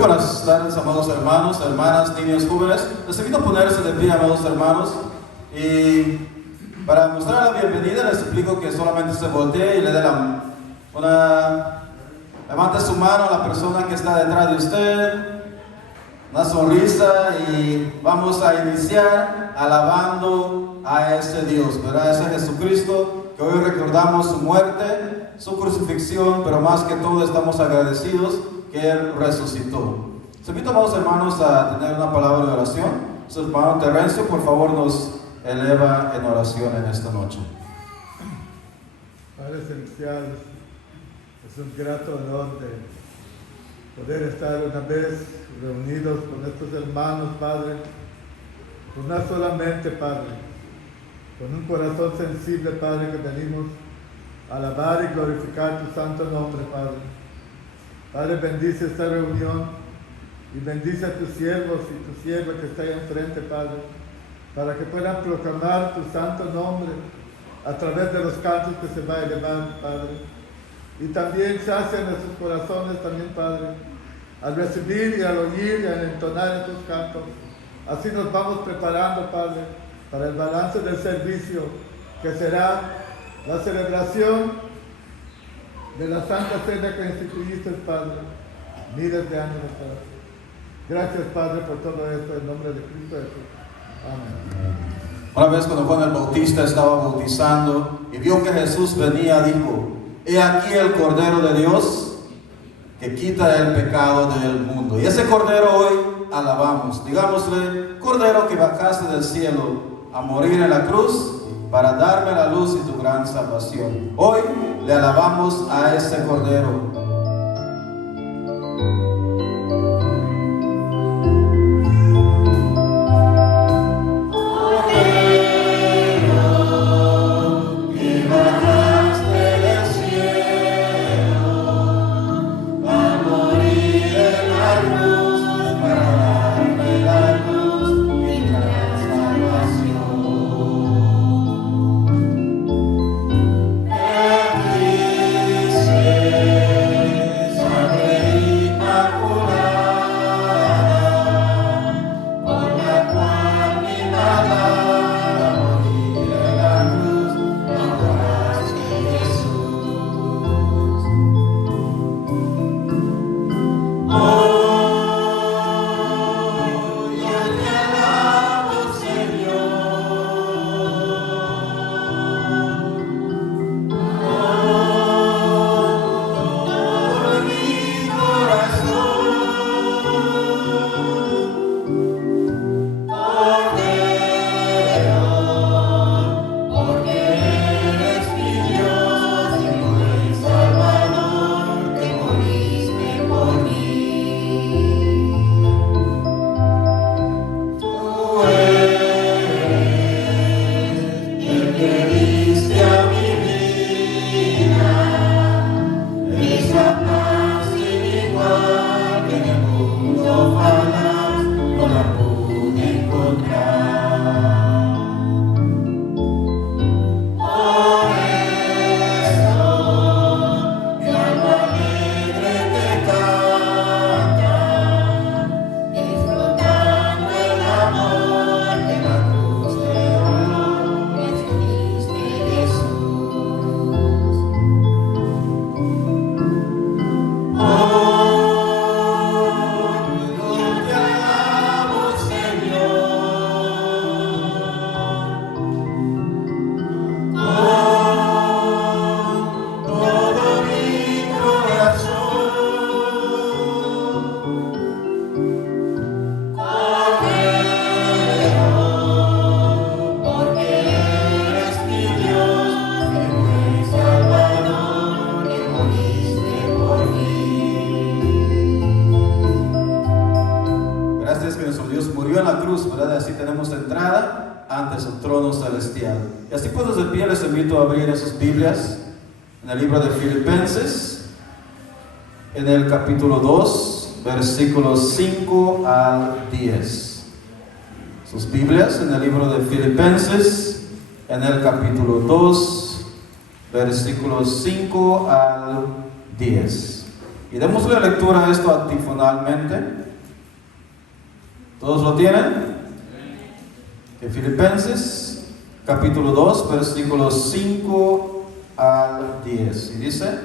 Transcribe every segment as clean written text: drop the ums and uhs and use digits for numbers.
buenas tardes, amados hermanos, hermanas, niños, jóvenes. Les invito a ponerse de pie, amados hermanos. Y para mostrar la bienvenida, les suplico que solamente se voltee y le dé levante su mano a la persona que está detrás de usted. Una sonrisa y vamos a iniciar alabando a ese Dios, ¿verdad? Ese Jesucristo que hoy recordamos su muerte, su crucifixión, pero más que todo estamos agradecidos que Él resucitó. Les invito, amados hermanos, a tener una palabra de oración. Su hermano Terencio, por favor, nos eleva en oración en esta noche. Padre Celestial, es un grato honor de poder estar una vez reunidos con estos hermanos, Padre, pues no solamente, Padre, con un corazón sensible, Padre, que venimos a alabar y glorificar tu santo nombre, Padre. Padre, bendice esta reunión y bendice a tus siervos y tu sierva que está ahí enfrente, Padre, para que puedan proclamar tu santo nombre a través de los cantos que se va a elevar, Padre. Y también sacia nuestros corazones también, Padre, al recibir y al oír y al entonar estos cantos. Así nos vamos preparando, Padre, para el balance del servicio, que será la celebración de la Santa Cena que instituiste, Padre, miles de años atrás. Gracias, Padre, por todo esto, en nombre de Cristo Jesús. Amén. Una vez cuando Juan el Bautista estaba bautizando y vio que Jesús venía, dijo: he aquí el Cordero de Dios que quita el pecado del mundo. Y ese Cordero hoy alabamos. Digámosle: Cordero que bajaste del cielo a morir en la cruz para darme la luz y tu gran salvación. Hoy le alabamos a ese Cordero. Y así pues de pie les invito a abrir sus Biblias en el libro de Filipenses, en el capítulo 2, versículos 5 al 10. Sus Biblias en el libro de Filipenses, en el capítulo 2, versículos 5 al 10. Y démosle lectura a esto antifonalmente. ¿Todos lo tienen? En Filipenses, capítulo 2, versículos 5 al 10. Y dice: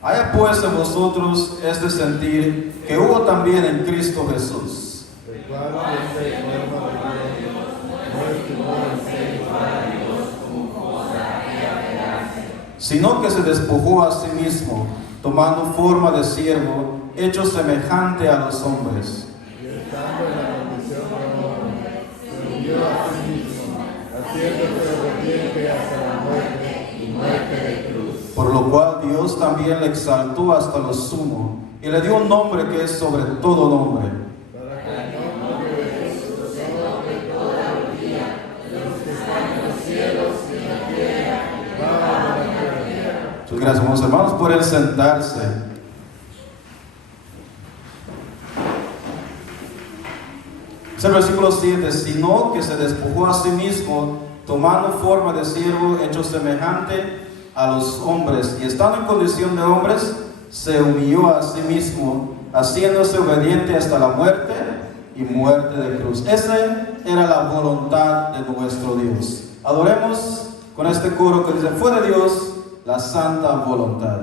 haya pues en vosotros este sentir que hubo también en Cristo Jesús, el cual siempre forma de Dios, no estimó el ser igual a Dios como cosa que aferrarse, sino que se despojó a sí mismo, tomando forma de siervo, hecho semejante a los hombres. y estando en la condición de hombre, se humilló a sí mismo, haciéndose obediente hasta la muerte y muerte de cruz. Por lo cual Dios también le exaltó hasta lo sumo, y le dio un nombre que es sobre todo nombre, Para que el nombre de Jesús sobre toda rodilla de los que están en los cielos y en la tierra y bajo de la tierra. Muchas gracias, hermanos. Hermanos, pueden sentarse. Dice el versículo 7, sino que se despojó a sí mismo, tomando forma de siervo, hecho semejante a los hombres, y estando en condición de hombres, se humilló a sí mismo, haciéndose obediente hasta la muerte y muerte de cruz. Esa era la voluntad de nuestro Dios. Adoremos con este coro que dice: fue de Dios la santa voluntad.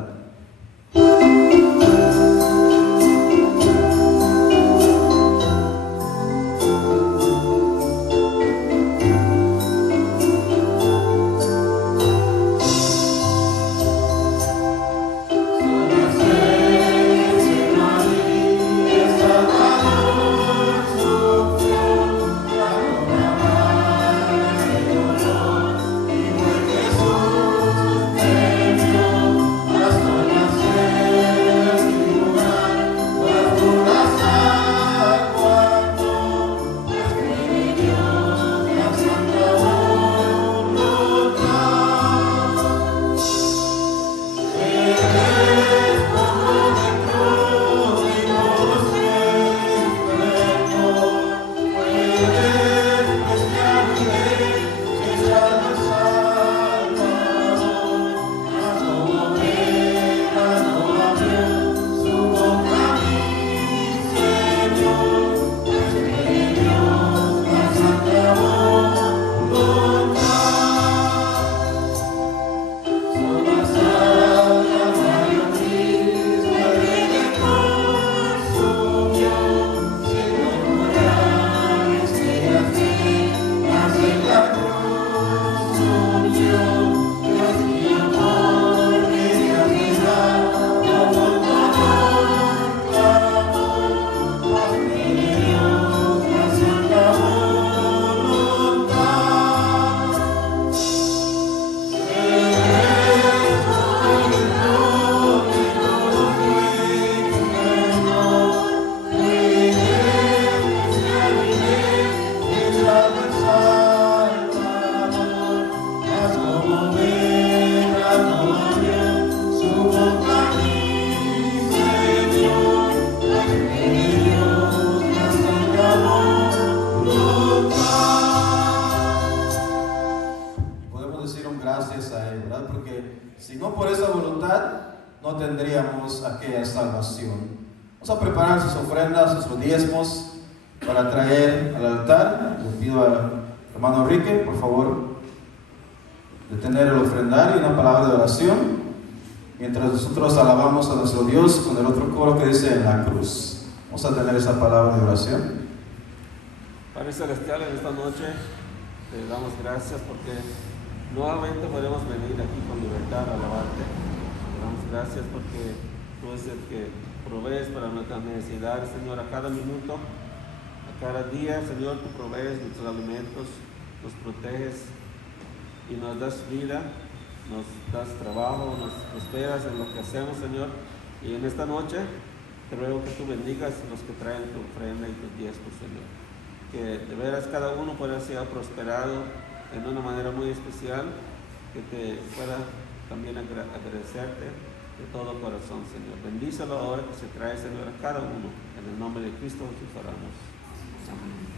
Si no por esa voluntad, no tendríamos aquella salvación. Vamos a preparar sus ofrendas, sus diezmos para traer al altar. Les pido al hermano Enrique, por favor, de tener el ofrendario y una palabra de oración, mientras nosotros alabamos a nuestro Dios con el otro coro que dice: en la cruz. Vamos a tener esa palabra de oración. Padre Celestial, en esta noche te damos gracias porque nuevamente podemos venir aquí con libertad a alabarte. Te damos gracias porque tú eres el que provees para nuestras necesidades, Señor, a cada minuto, a cada día, Señor, tú provees nuestros alimentos, nos proteges y nos das vida, nos das trabajo, nos prosperas en lo que hacemos, Señor. Y en esta noche te ruego que tú bendigas a los que traen tu ofrenda y tus diezmos, Señor. Que de veras cada uno pueda ser prosperado en una manera muy especial, que te pueda también agradecerte de todo corazón, Señor. Bendícelo ahora que se trae, Señor, a cada uno. En el nombre de Cristo Jesús oramos. Amén.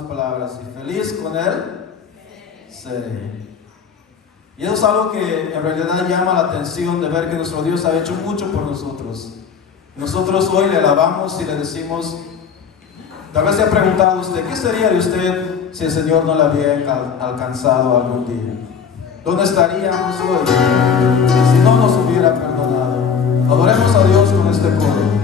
unas palabras, y feliz con él seré. Y eso es algo que en realidad llama la atención de ver que nuestro Dios ha hecho mucho por nosotros. Nosotros hoy le alabamos y le decimos, tal vez se ha preguntado usted, ¿qué sería de usted si el Señor no le había alcanzado algún día? ¿Dónde estaríamos hoy si no nos hubiera perdonado? Adoremos a Dios con este coro.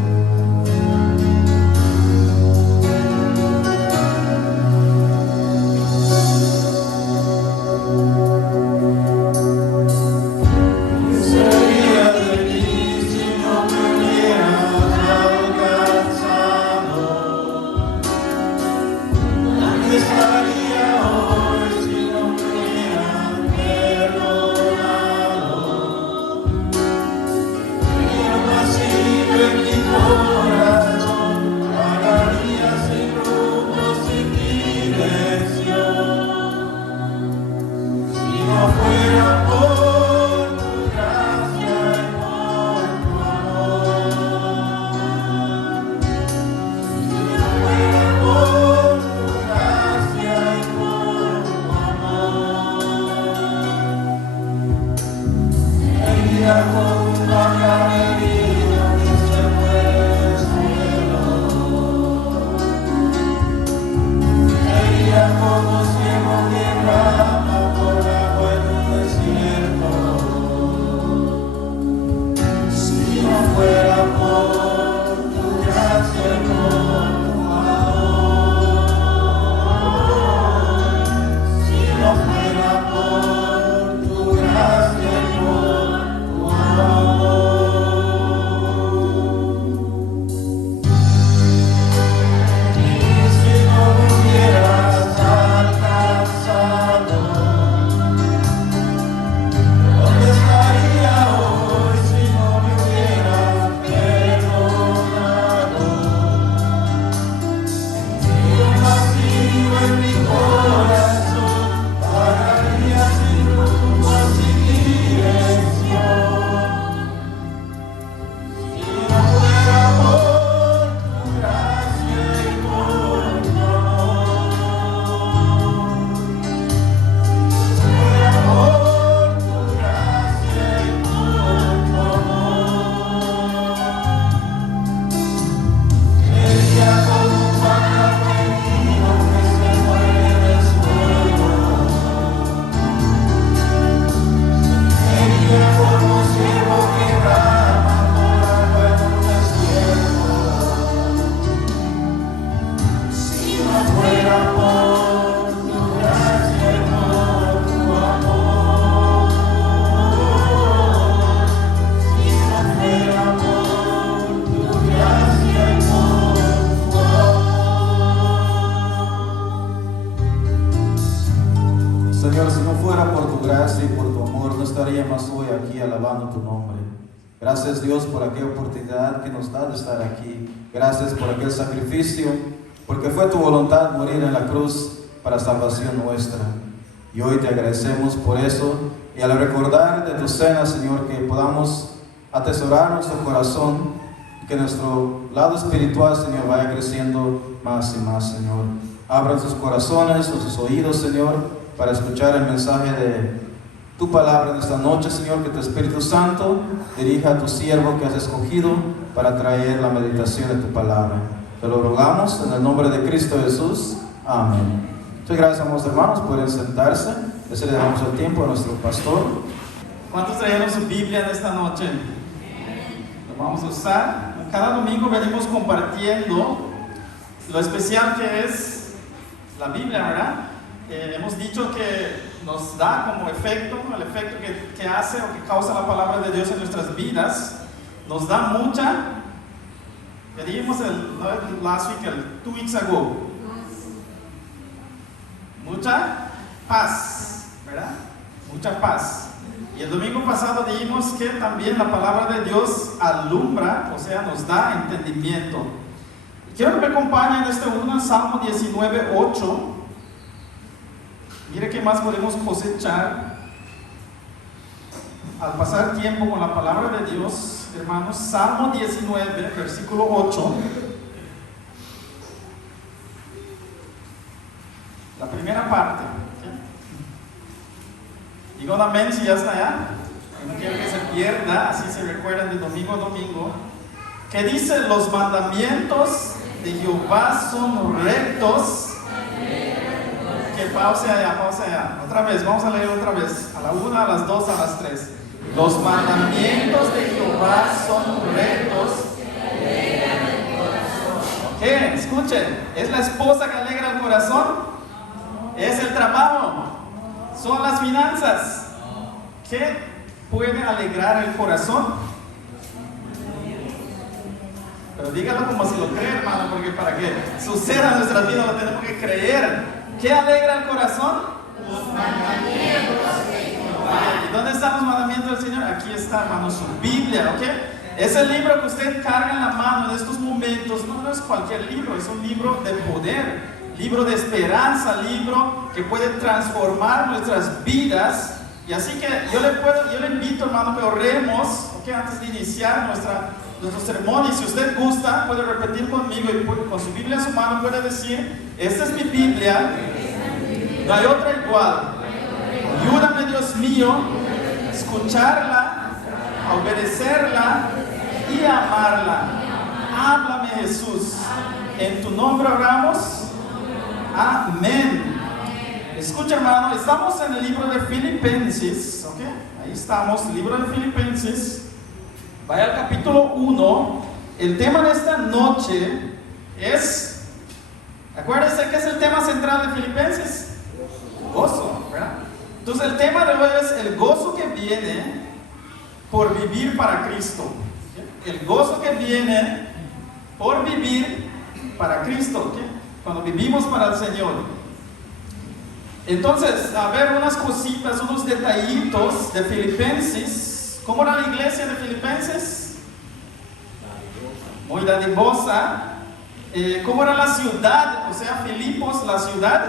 Señor, si no fuera por tu gracia y por tu amor, no estaríamos hoy aquí alabando tu nombre. Gracias, Dios, por aquella oportunidad que nos da de estar aquí. Gracias por aquel sacrificio, porque fue tu voluntad morir en la cruz para salvación nuestra. Y hoy te agradecemos por eso. Y al recordar de tu cena, Señor, que podamos atesorar nuestro corazón, que nuestro lado espiritual, Señor, vaya creciendo más y más, Señor. Abran sus corazones, sus oídos, Señor, para escuchar el mensaje de tu palabra en esta noche, Señor. Que tu Espíritu Santo dirija a tu siervo que has escogido para traer la meditación de tu palabra. Te lo rogamos en el nombre de Cristo Jesús. Amén. Muchas gracias, amados hermanos. Pueden sentarse. Les le damos el tiempo a nuestro pastor. ¿Cuántos trajeron su Biblia en esta noche? Lo vamos a usar. Cada domingo venimos compartiendo lo especial que es la Biblia, ¿verdad? Hemos dicho que nos da como efecto, el efecto que hace o que causa la palabra de Dios en nuestras vidas, nos da mucha, le dijimos last week, 2 weeks ago, mucha paz, ¿verdad? Mucha paz. Y el domingo pasado dijimos que también la palabra de Dios alumbra, o sea, nos da entendimiento. Quiero que me acompañen en este uno, Salmo 19:8. Mire qué más podemos cosechar al pasar tiempo con la palabra de Dios, hermanos. Salmo 19, versículo 8. primera parte. ¿Okay? Digo un amén si ya está allá. No quiero que se pierda, así se recuerdan de domingo a domingo. Que dice: los mandamientos de Jehová son rectos. Que pause allá. Otra vez, vamos a leer otra vez. A la 1, a las 2, a las 3. Los mandamientos de Jehová son rectos. ¿Qué? Escuchen, ¿es la esposa que alegra el corazón? ¿Es el trabajo? ¿Son las finanzas? ¿Qué puede alegrar el corazón? Pero dígalo como si lo cree, hermano, porque para que suceda en nuestra vida lo tenemos que creer. ¿Qué alegra el corazón? Los mandamientos de Jehová. ¿Y dónde están los mandamientos del Señor? Aquí está, hermano, su Biblia, ¿ok? Ese libro que usted carga en la mano en estos momentos no es cualquier libro, es un libro de poder, libro de esperanza, libro que puede transformar nuestras vidas. Y así que yo le invito, hermano, que oremos, ¿ok? Antes de iniciar nuestro sermón. Y si usted gusta, puede repetir conmigo y con su Biblia en su mano puede decir: esta es mi Biblia, no hay otra igual. Ayúdame, Dios mío, a escucharla, a obedecerla y a amarla. Háblame, Jesús. En tu nombre oramos. Amén. Escucha, hermano, estamos en el libro de Filipenses, ¿ok? Ahí estamos, libro de Filipenses. Vaya al capítulo 1. El tema de esta noche es, acuérdense que es el tema central de Filipenses: gozo, ¿verdad? Entonces el tema de hoy es el gozo que viene por vivir para Cristo. El gozo que viene por vivir para Cristo, ¿okay? Cuando vivimos para el Señor. Entonces, a ver unas cositas, unos detallitos de Filipenses. ¿Cómo era la iglesia de Filipenses? Muy dadivosa. ¿Cómo era la ciudad? O sea, Filipos, la ciudad.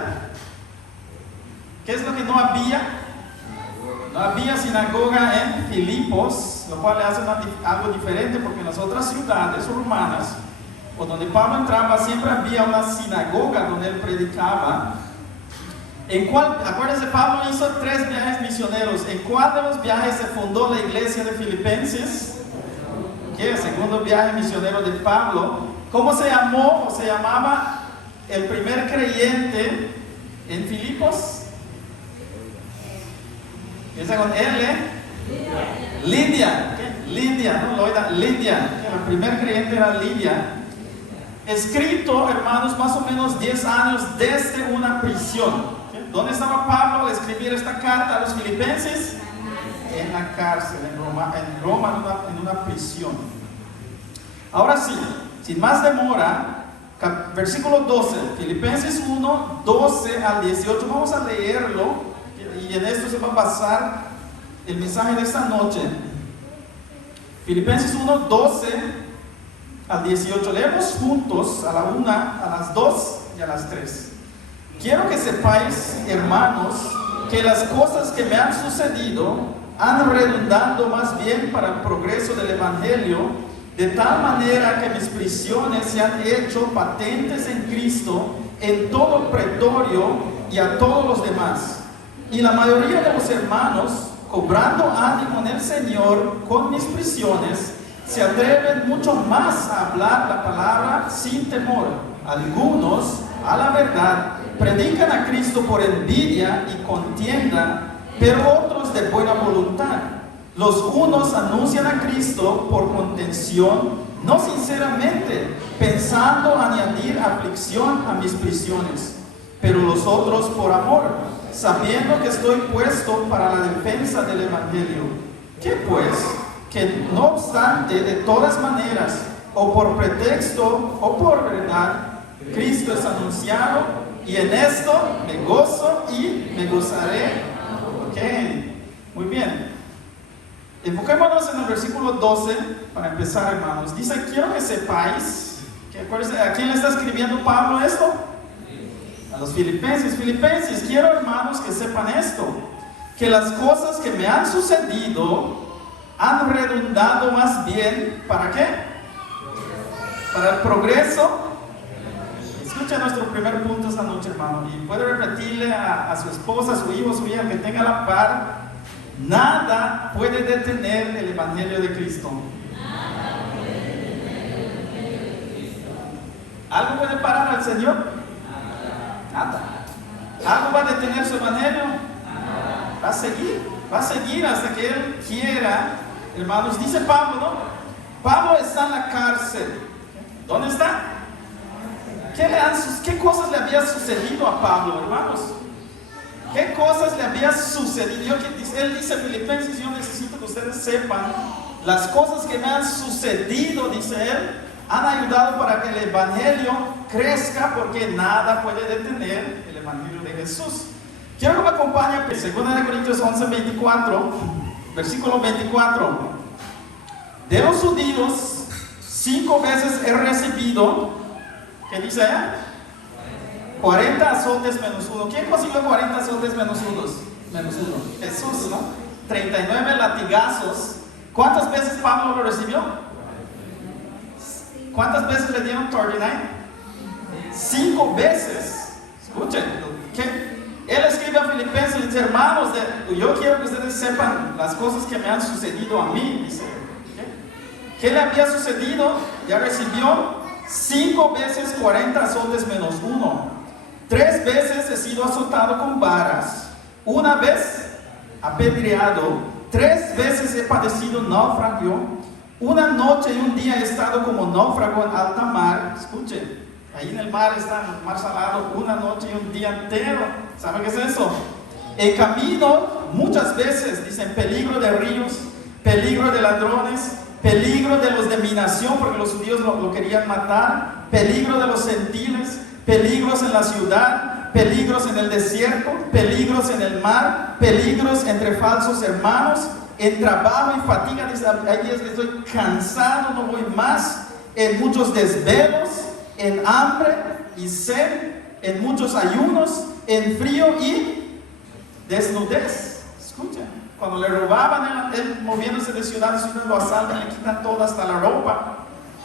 ¿Qué es lo que no había? No había sinagoga en Filipos, lo cual le hace algo diferente, porque en las otras ciudades romanas, o donde Pablo entraba, siempre había una sinagoga donde él predicaba. Acuérdense, Pablo hizo 3 viajes misioneros. ¿En cuál de los viajes se fundó la iglesia de Filipenses? ¿Qué? El segundo viaje misionero de Pablo. ¿Cómo se llamó o se llamaba el primer creyente en Filipos? Empieza con L. Lidia. ¿Qué? Lidia, ¿no? Lidia. El primer creyente era Lidia. Escrito, hermanos, más o menos 10 años desde una prisión. ¿Dónde estaba Pablo al escribir esta carta a los filipenses? En la cárcel, en Roma, en una prisión. Ahora sí, sin más demora, versículo 12, Filipenses 1, 12 al 18, vamos a leerlo y en esto se va a basar el mensaje de esta noche. Filipenses 1, 12 al 18, leemos juntos a la 1, a las 2 y a las 3. Quiero que sepáis, hermanos, que las cosas que me han sucedido han redundado más bien para el progreso del Evangelio, de tal manera que mis prisiones se han hecho patentes en Cristo en todo el pretorio y a todos los demás. Y la mayoría de los hermanos, cobrando ánimo en el Señor con mis prisiones, se atreven mucho más a hablar la palabra sin temor. Algunos, a la verdad, predican a Cristo por envidia y contienda, pero otros de buena voluntad. Los unos anuncian a Cristo por contención, no sinceramente, pensando añadir aflicción a mis prisiones, pero los otros por amor, sabiendo que estoy puesto para la defensa del Evangelio. ¿Qué pues? Que no obstante, de todas maneras, o por pretexto o por verdad, Cristo es anunciado, y en esto me gozo y me gozaré. Ok, muy bien. Enfoquémonos en el versículo 12 para empezar, hermanos. Dice: quiero que sepáis, que acuérdense, ¿a quién le está escribiendo Pablo esto? A los filipenses. Filipenses, quiero, hermanos, que sepan esto, que las cosas que me han sucedido han redundado más bien, ¿para qué? Para el progreso. escuche nuestro primer punto esta noche, hermano, y puede repetirle a su esposa, a su hijo, a su hija, que tenga la par. Nada puede detener el Evangelio de Cristo. ¿Algo puede parar al Señor? Nada. ¿Algo va a detener su Evangelio? Va a seguir hasta que Él quiera. Hermanos, dice Pablo, ¿no? Pablo está en la cárcel. ¿Dónde está? ¿Qué cosas le había sucedido a Pablo, hermanos? ¿Qué cosas le había sucedido? Él dice en Filipenses, yo necesito que ustedes sepan las cosas que me han sucedido, dice él, han ayudado para que el Evangelio crezca, porque nada puede detener el Evangelio de Jesús. Quiero que me acompañe en 2 Corintios 11, 24, versículo 24. De los judíos, 5 veces he recibido, ¿qué dice ella? 40 azotes menos 1. ¿Quién consiguió 40 azotes menos 1? Jesús, ¿no? 39 latigazos. ¿Cuántas veces Pablo lo recibió? ¿Cuántas veces le dieron 39? 5 veces. Escuchen, él escribe a Filipenses y dice, hermanos, yo quiero que ustedes sepan las cosas que me han sucedido a mí. Dice, ¿qué le había sucedido? Ya recibió 5 veces 40 azotes menos 1. 3 veces he sido azotado con varas. 1 vez apedreado. 3 veces he padecido naufragio. 1 noche y 1 día he estado como náufrago en alta mar. Escuchen, ahí en el mar está, en el mar salado, 1 noche y 1 día entero. ¿Saben qué es eso? He camino muchas veces, dicen, peligro de ríos, peligro de ladrones, peligro de los de mi nación, porque los judíos lo querían matar, peligro de los gentiles, peligros en la ciudad, peligros en el desierto, peligros en el mar, peligros entre falsos hermanos, en trabajo y fatiga. Dice, hay días que estoy cansado, no voy más, en muchos desvelos, en hambre y sed, en muchos ayunos, en frío y desnudez. Escuchen, cuando le robaban, él moviéndose de ciudad en ciudad, lo asaltan, le quitan todo, hasta la ropa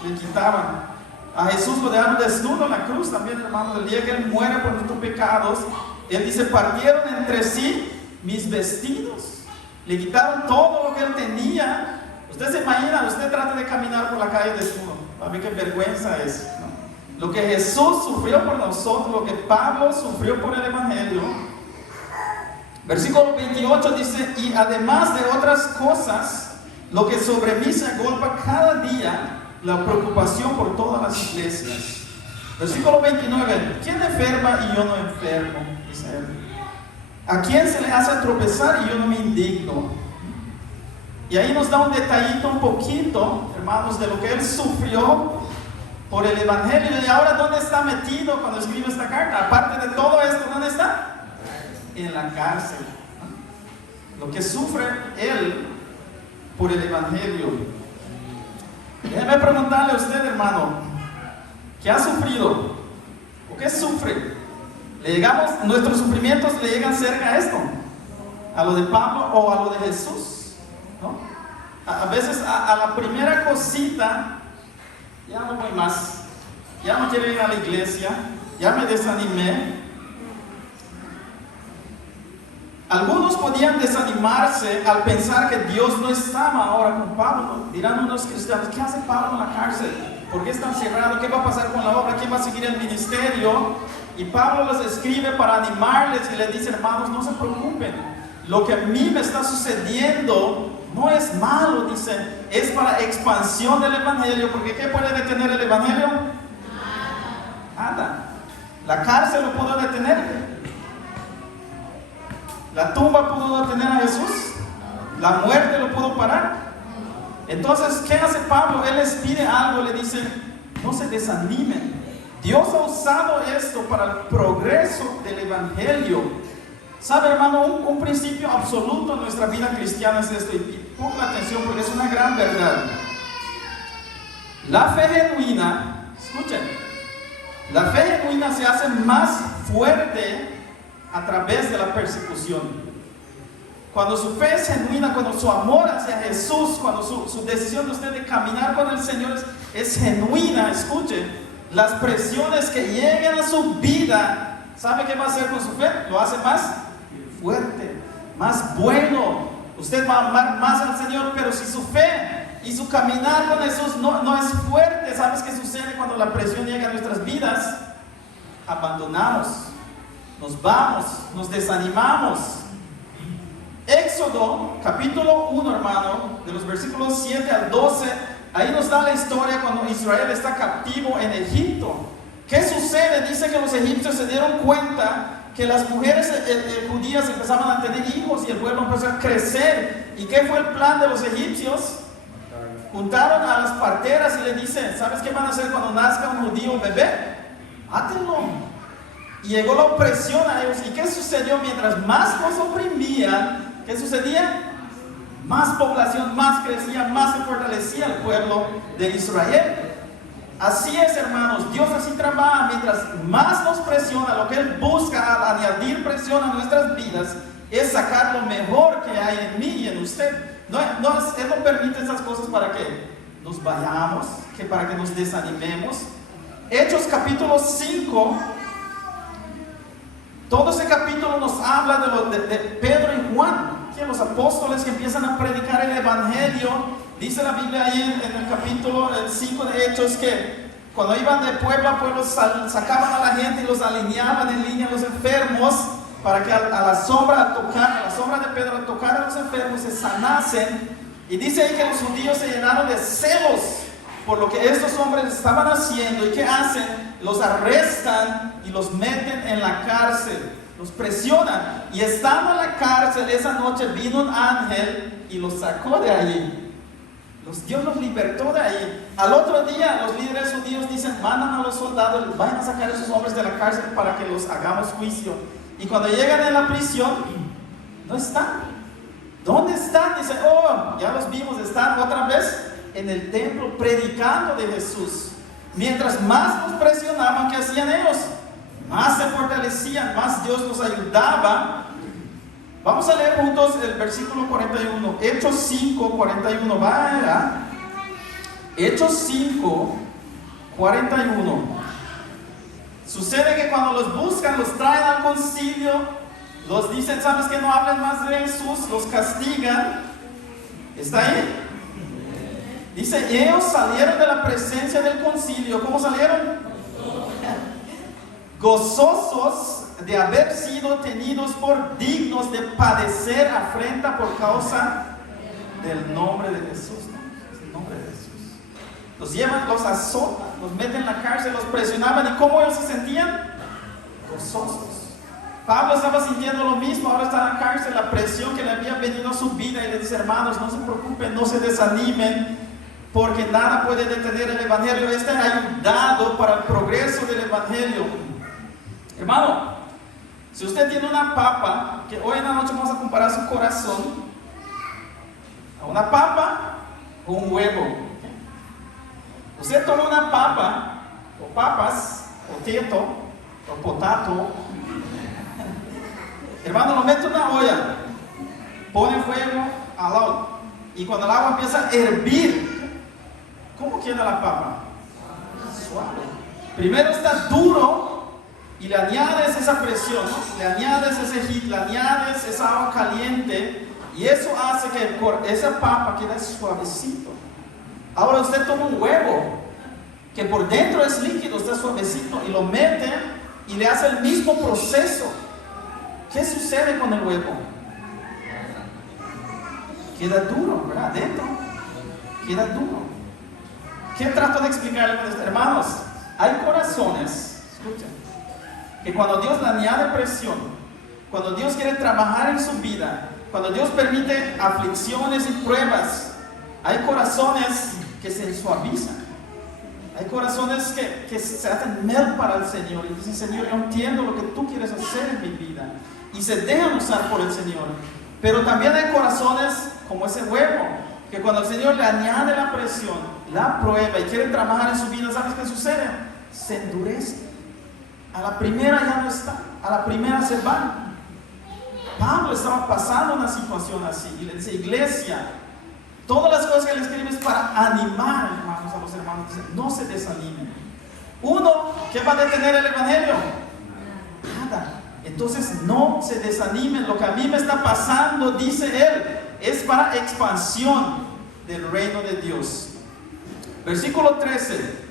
le quitaban. A Jesús lo dejaron desnudo en la cruz también, hermanos. El día que Él muere por nuestros pecados, Él dice, partieron entre sí mis vestidos. Le quitaron todo lo que Él tenía. Usted se imagina, usted trata de caminar por la calle desnudo. Para mí qué vergüenza es, ¿no? Lo que Jesús sufrió por nosotros, lo que Pablo sufrió por el Evangelio. Versículo 28 dice, y además de otras cosas, lo que sobre mí se agolpa cada día, la preocupación por todas las iglesias. Versículo 29. ¿Quién enferma y yo no enfermo? Dice él. ¿A quién se le hace tropezar y yo no me indigno? Y ahí nos da un detallito, un poquito, hermanos, de lo que él sufrió por el Evangelio. Y ahora, ¿dónde está metido cuando escribe esta carta? Aparte de todo esto, ¿dónde está? En la cárcel. Lo que sufre él por el Evangelio. Déjeme preguntarle a usted, hermano, ¿qué ha sufrido? ¿O qué sufre? ¿Nuestros sufrimientos le llegan cerca a esto? ¿A lo de Pablo o a lo de Jesús? ¿No? A veces a la primera cosita, ya no voy más, ya no quiero ir a la iglesia, ya me desanimé. Algunos podían desanimarse al pensar que Dios no estaba ahora con Pablo. Dirán unos cristianos, ¿qué hace Pablo en la cárcel? ¿Por qué está encerrado? ¿Qué va a pasar con la obra? ¿Quién va a seguir el ministerio? Y Pablo les escribe para animarles y les dice, hermanos, no se preocupen. Lo que a mí me está sucediendo no es malo, dice, es para expansión del Evangelio. Porque ¿qué puede detener el Evangelio? Nada. La cárcel lo pudo detener. La tumba pudo detener a Jesús. La muerte lo pudo parar. Entonces, ¿qué hace Pablo? Él les pide algo, le dice, no se desanimen. Dios ha usado esto para el progreso del Evangelio. ¿Sabe, hermano? Un principio absoluto en nuestra vida cristiana es esto. Y ponga atención porque es una gran verdad. La fe genuina, escuchen, la fe genuina se hace más fuerte a través de la persecución. Cuando su fe es genuina, cuando su amor hacia Jesús, cuando su decisión de usted de caminar con el Señor es genuina, escuche, las presiones que lleguen a su vida, ¿sabe qué va a hacer con su fe? Lo hace más fuerte, más bueno. Usted va a amar más al Señor, pero si su fe y su caminar con Jesús no es fuerte, ¿sabes qué sucede cuando la presión llega a nuestras vidas? Abandonamos, nos vamos, nos desanimamos. Éxodo, capítulo 1, hermano, de los versículos 7 al 12, ahí nos da la historia cuando Israel está captivo en Egipto. ¿Qué sucede? Dice que los egipcios se dieron cuenta que las mujeres judías empezaban a tener hijos y el pueblo empezó a crecer. ¿Y qué fue el plan de los egipcios? Juntaron a las parteras y le dicen, ¿sabes qué van a hacer cuando nazca un judío bebé? Mátenlo. Y llegó la opresión a ellos. ¿Y qué sucedió? Mientras más los oprimían, ¿qué sucedía? Más población, más crecía, más se fortalecía el pueblo de Israel. Así es, hermanos, Dios así trabaja. Mientras más nos presiona, lo que Él busca al añadir presión a nuestras vidas es sacar lo mejor que hay en mí y en usted. Él no permite esas cosas para que nos vayamos, para que nos desanimemos. Hechos capítulo 5, todo ese capítulo nos habla de Pedro y Juan, que los apóstoles que empiezan a predicar el evangelio. Dice la Biblia ahí en el capítulo 5 de Hechos que cuando iban de pueblo a pueblo sacaban a la gente y los alineaban en línea a los enfermos para que a la sombra de Pedro al tocar a los enfermos se sanasen. Y dice ahí que los judíos se llenaron de celos por lo que estos hombres estaban haciendo. ¿Y qué hacen? Los arrestan y los meten en la cárcel, los presionan. Y estando en la cárcel esa noche vino un ángel y los sacó de allí. Dios los libertó de ahí. Al otro día los líderes judíos dicen, mandan a los soldados, vayan a sacar a esos hombres de la cárcel para que los hagamos juicio. Y cuando llegan en la prisión, no están. ¿Dónde están? Dicen, oh, ya los vimos, están otra vez en el templo predicando de Jesús. Mientras más nos presionaban, ¿qué hacían ellos? Más se fortalecían, más Dios los ayudaba. Vamos a leer juntos el versículo 41, Hechos 5, 41, vaya. Hechos 5, 41. Sucede que cuando los buscan, los traen al concilio, los dicen, ¿sabes que no hablen más de Jesús? Los castigan. ¿Está ahí? Dice, ellos salieron de la presencia del concilio. ¿Cómo salieron? Gozosos de haber sido tenidos por dignos de padecer afrenta por causa del nombre de Jesús. ¿No? Es el nombre de Jesús. Los llevan, los azotan, los meten en la cárcel, los presionaban. ¿Y cómo ellos se sentían? Gozosos. Pablo estaba sintiendo lo mismo, ahora está en la cárcel, la presión que le había venido a su vida. Y le dice, hermanos, no se preocupen, no se desanimen, porque nada puede detener el evangelio. Está ayudado para el progreso del evangelio. Hermano, si usted tiene una papa, que hoy en la noche vamos a comparar su corazón a una papa o un huevo. Usted toma una papa, o papas, potato, o potato. Hermano, lo mete en una olla, pone fuego al lado, y cuando el agua empieza a hervir, ¿cómo queda la papa? Suave. Primero está duro, y le añades esa presión, ¿no? Le añades ese heat, le añades esa agua caliente, y eso hace que esa papa quede suavecito. Ahora usted toma un huevo, que por dentro es líquido, está suavecito, y lo mete y le hace el mismo proceso. ¿Qué sucede con el huevo? Queda duro, ¿verdad? Dentro queda duro. ¿Qué trato de explicarle con esto? Hermanos, hay corazones, escuchen, que cuando Dios le añade presión, cuando Dios quiere trabajar en su vida, cuando Dios permite aflicciones y pruebas, hay corazones que se suavizan. Hay corazones que se hacen mel para el Señor y dicen, Señor, yo entiendo lo que tú quieres hacer en mi vida, y se dejan usar por el Señor. Pero también hay corazones como ese huevo, que cuando el Señor le añade la presión, la prueba y quiere trabajar en su vida, ¿sabes qué sucede? Se endurece. A la primera ya no está, a la primera se van. Pablo estaba pasando una situación así y le dice, iglesia, todas las cosas que le escribe es para animar, hermanos, a los hermanos. Dice, no se desanimen, Uno, ¿qué va a detener el Evangelio? Nada. Entonces no se desanimen. Lo que a mí me está pasando, dice él, es para expansión del reino de Dios. Versículo 13.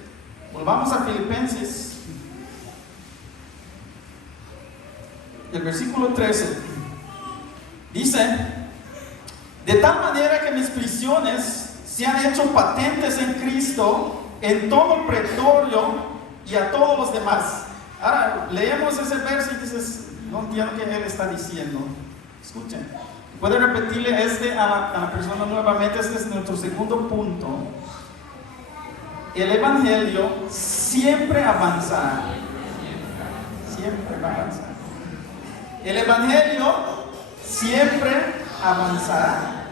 Volvamos a Filipenses. El versículo 13. Dice: de tal manera que mis prisiones se han hecho patentes en Cristo, en todo el pretorio y a todos los demás. Ahora leemos ese verso y dices, no entiendo qué él está diciendo. Escuchen, puede repetirle a la persona nuevamente. Este es nuestro segundo punto. El Evangelio siempre avanzará. Siempre va a avanzar. El Evangelio siempre avanzará.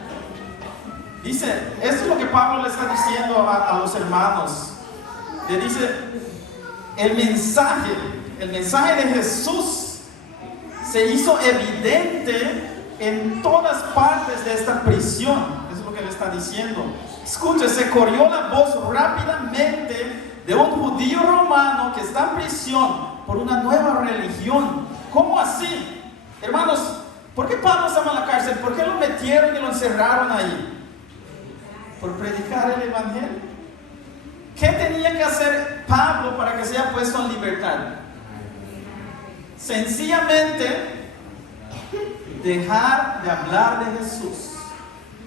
Dice, esto es lo que Pablo le está diciendo a los hermanos. Le dice, el mensaje de Jesús se hizo evidente en todas partes de esta prisión. Eso es lo que le está diciendo. Escuche, se corrió la voz rápidamente de un judío romano que está en prisión por una nueva religión. ¿Cómo así? Hermanos, ¿por qué Pablo estaba en la cárcel? ¿Por qué lo metieron y lo encerraron ahí? Por predicar el Evangelio. ¿Qué tenía que hacer Pablo para que sea puesto en libertad? Sencillamente dejar de hablar de Jesús.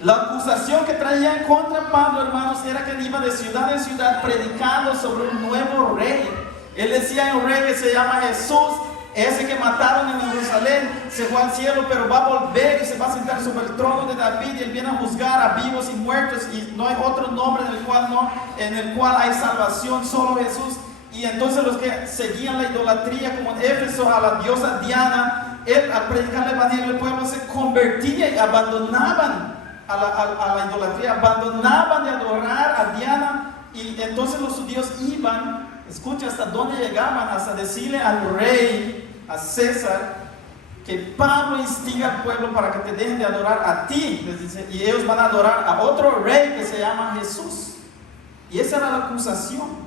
La acusación que traían contra Pablo, hermanos, era que él iba de ciudad en ciudad predicando sobre un nuevo rey. Él decía: hay un rey que se llama Jesús, ese que mataron en Jerusalén, se fue al cielo, pero va a volver y se va a sentar sobre el trono de David, y él viene a juzgar a vivos y muertos, y no hay otro nombre en el cual hay salvación, solo Jesús. Y entonces los que seguían la idolatría, como en Éfeso, a la diosa Diana, él, al predicar el Evangelio, el pueblo se convertía y abandonaban a la idolatría, abandonaban de adorar a Diana. Y entonces los judíos iban, escucha hasta dónde llegaban, hasta decirle al rey, a César, que Pablo instiga al pueblo para que te dejen de adorar a ti, les dice, y ellos van a adorar a otro rey que se llama Jesús. Y esa era la acusación.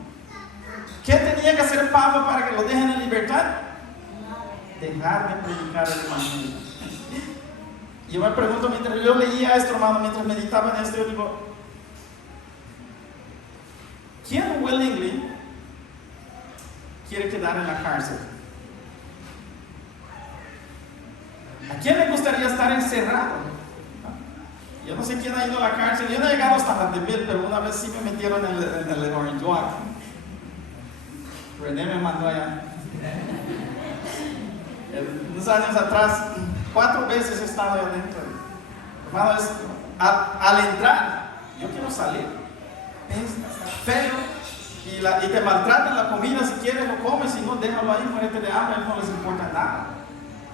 ¿Qué tenía que hacer Pablo para que lo dejen en libertad? Dejar de predicar el Evangelio. Y yo me pregunto, mientras yo leía esto, hermano, mientras meditaba en esto, yo digo, ¿quién willingly quiere quedar en la cárcel? ¿A quién le gustaría estar encerrado? Yo no sé quién ha ido a la cárcel. Yo no he llegado hasta Mandeville, pero una vez sí me metieron en el Orange Walk. René me mandó allá. Unos años atrás, 4 veces he estado ahí adentro. Hermano, al entrar, yo quiero salir. Es feo. Y te maltratan la comida. Si quieres lo comes, si no, déjalo ahí, muérete de hambre, no les importa nada.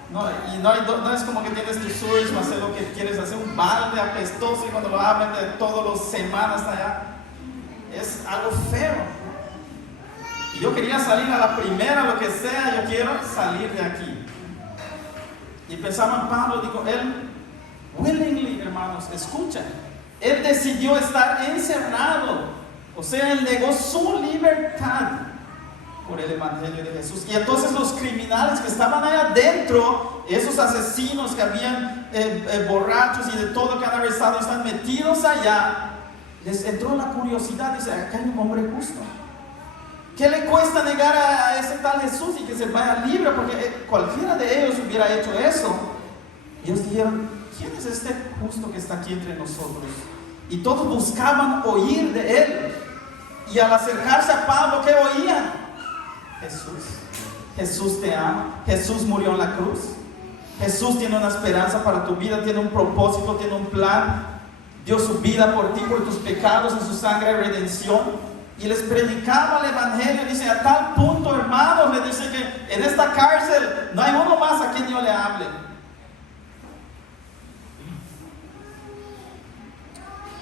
No, y no es como que tienes tu surge para hacer lo que quieres hacer, un balde apestoso, y cuando lo abren de todas las semanas allá, es algo feo. Y yo quería salir a la primera, lo que sea, yo quiero salir de aquí. Y pensaba en Pablo, digo, él, willingly, hermanos, escucha, él decidió estar encerrado, o sea, él negó su libertad por el Evangelio de Jesús. Y entonces los criminales que estaban allá adentro, esos asesinos que habían borrachos y de todo que han arrestado, están metidos allá, les entró la curiosidad. Dice, acá hay un hombre justo. ¿Qué le cuesta negar a ese tal Jesús y que se vaya libre? Porque cualquiera de ellos hubiera hecho eso. Y ellos dijeron, ¿quién es este justo que está aquí entre nosotros? Y todos buscaban oír de él. Y al acercarse a Pablo, ¿qué oían? Jesús. Jesús te ama. Jesús murió en la cruz. Jesús tiene una esperanza para tu vida, tiene un propósito, tiene un plan. Dio su vida por ti, por tus pecados, en su sangre de redención. Y les predicaba el Evangelio. Dice, a tal punto, hermanos, le dice que en esta cárcel no hay uno más a quien yo le hable.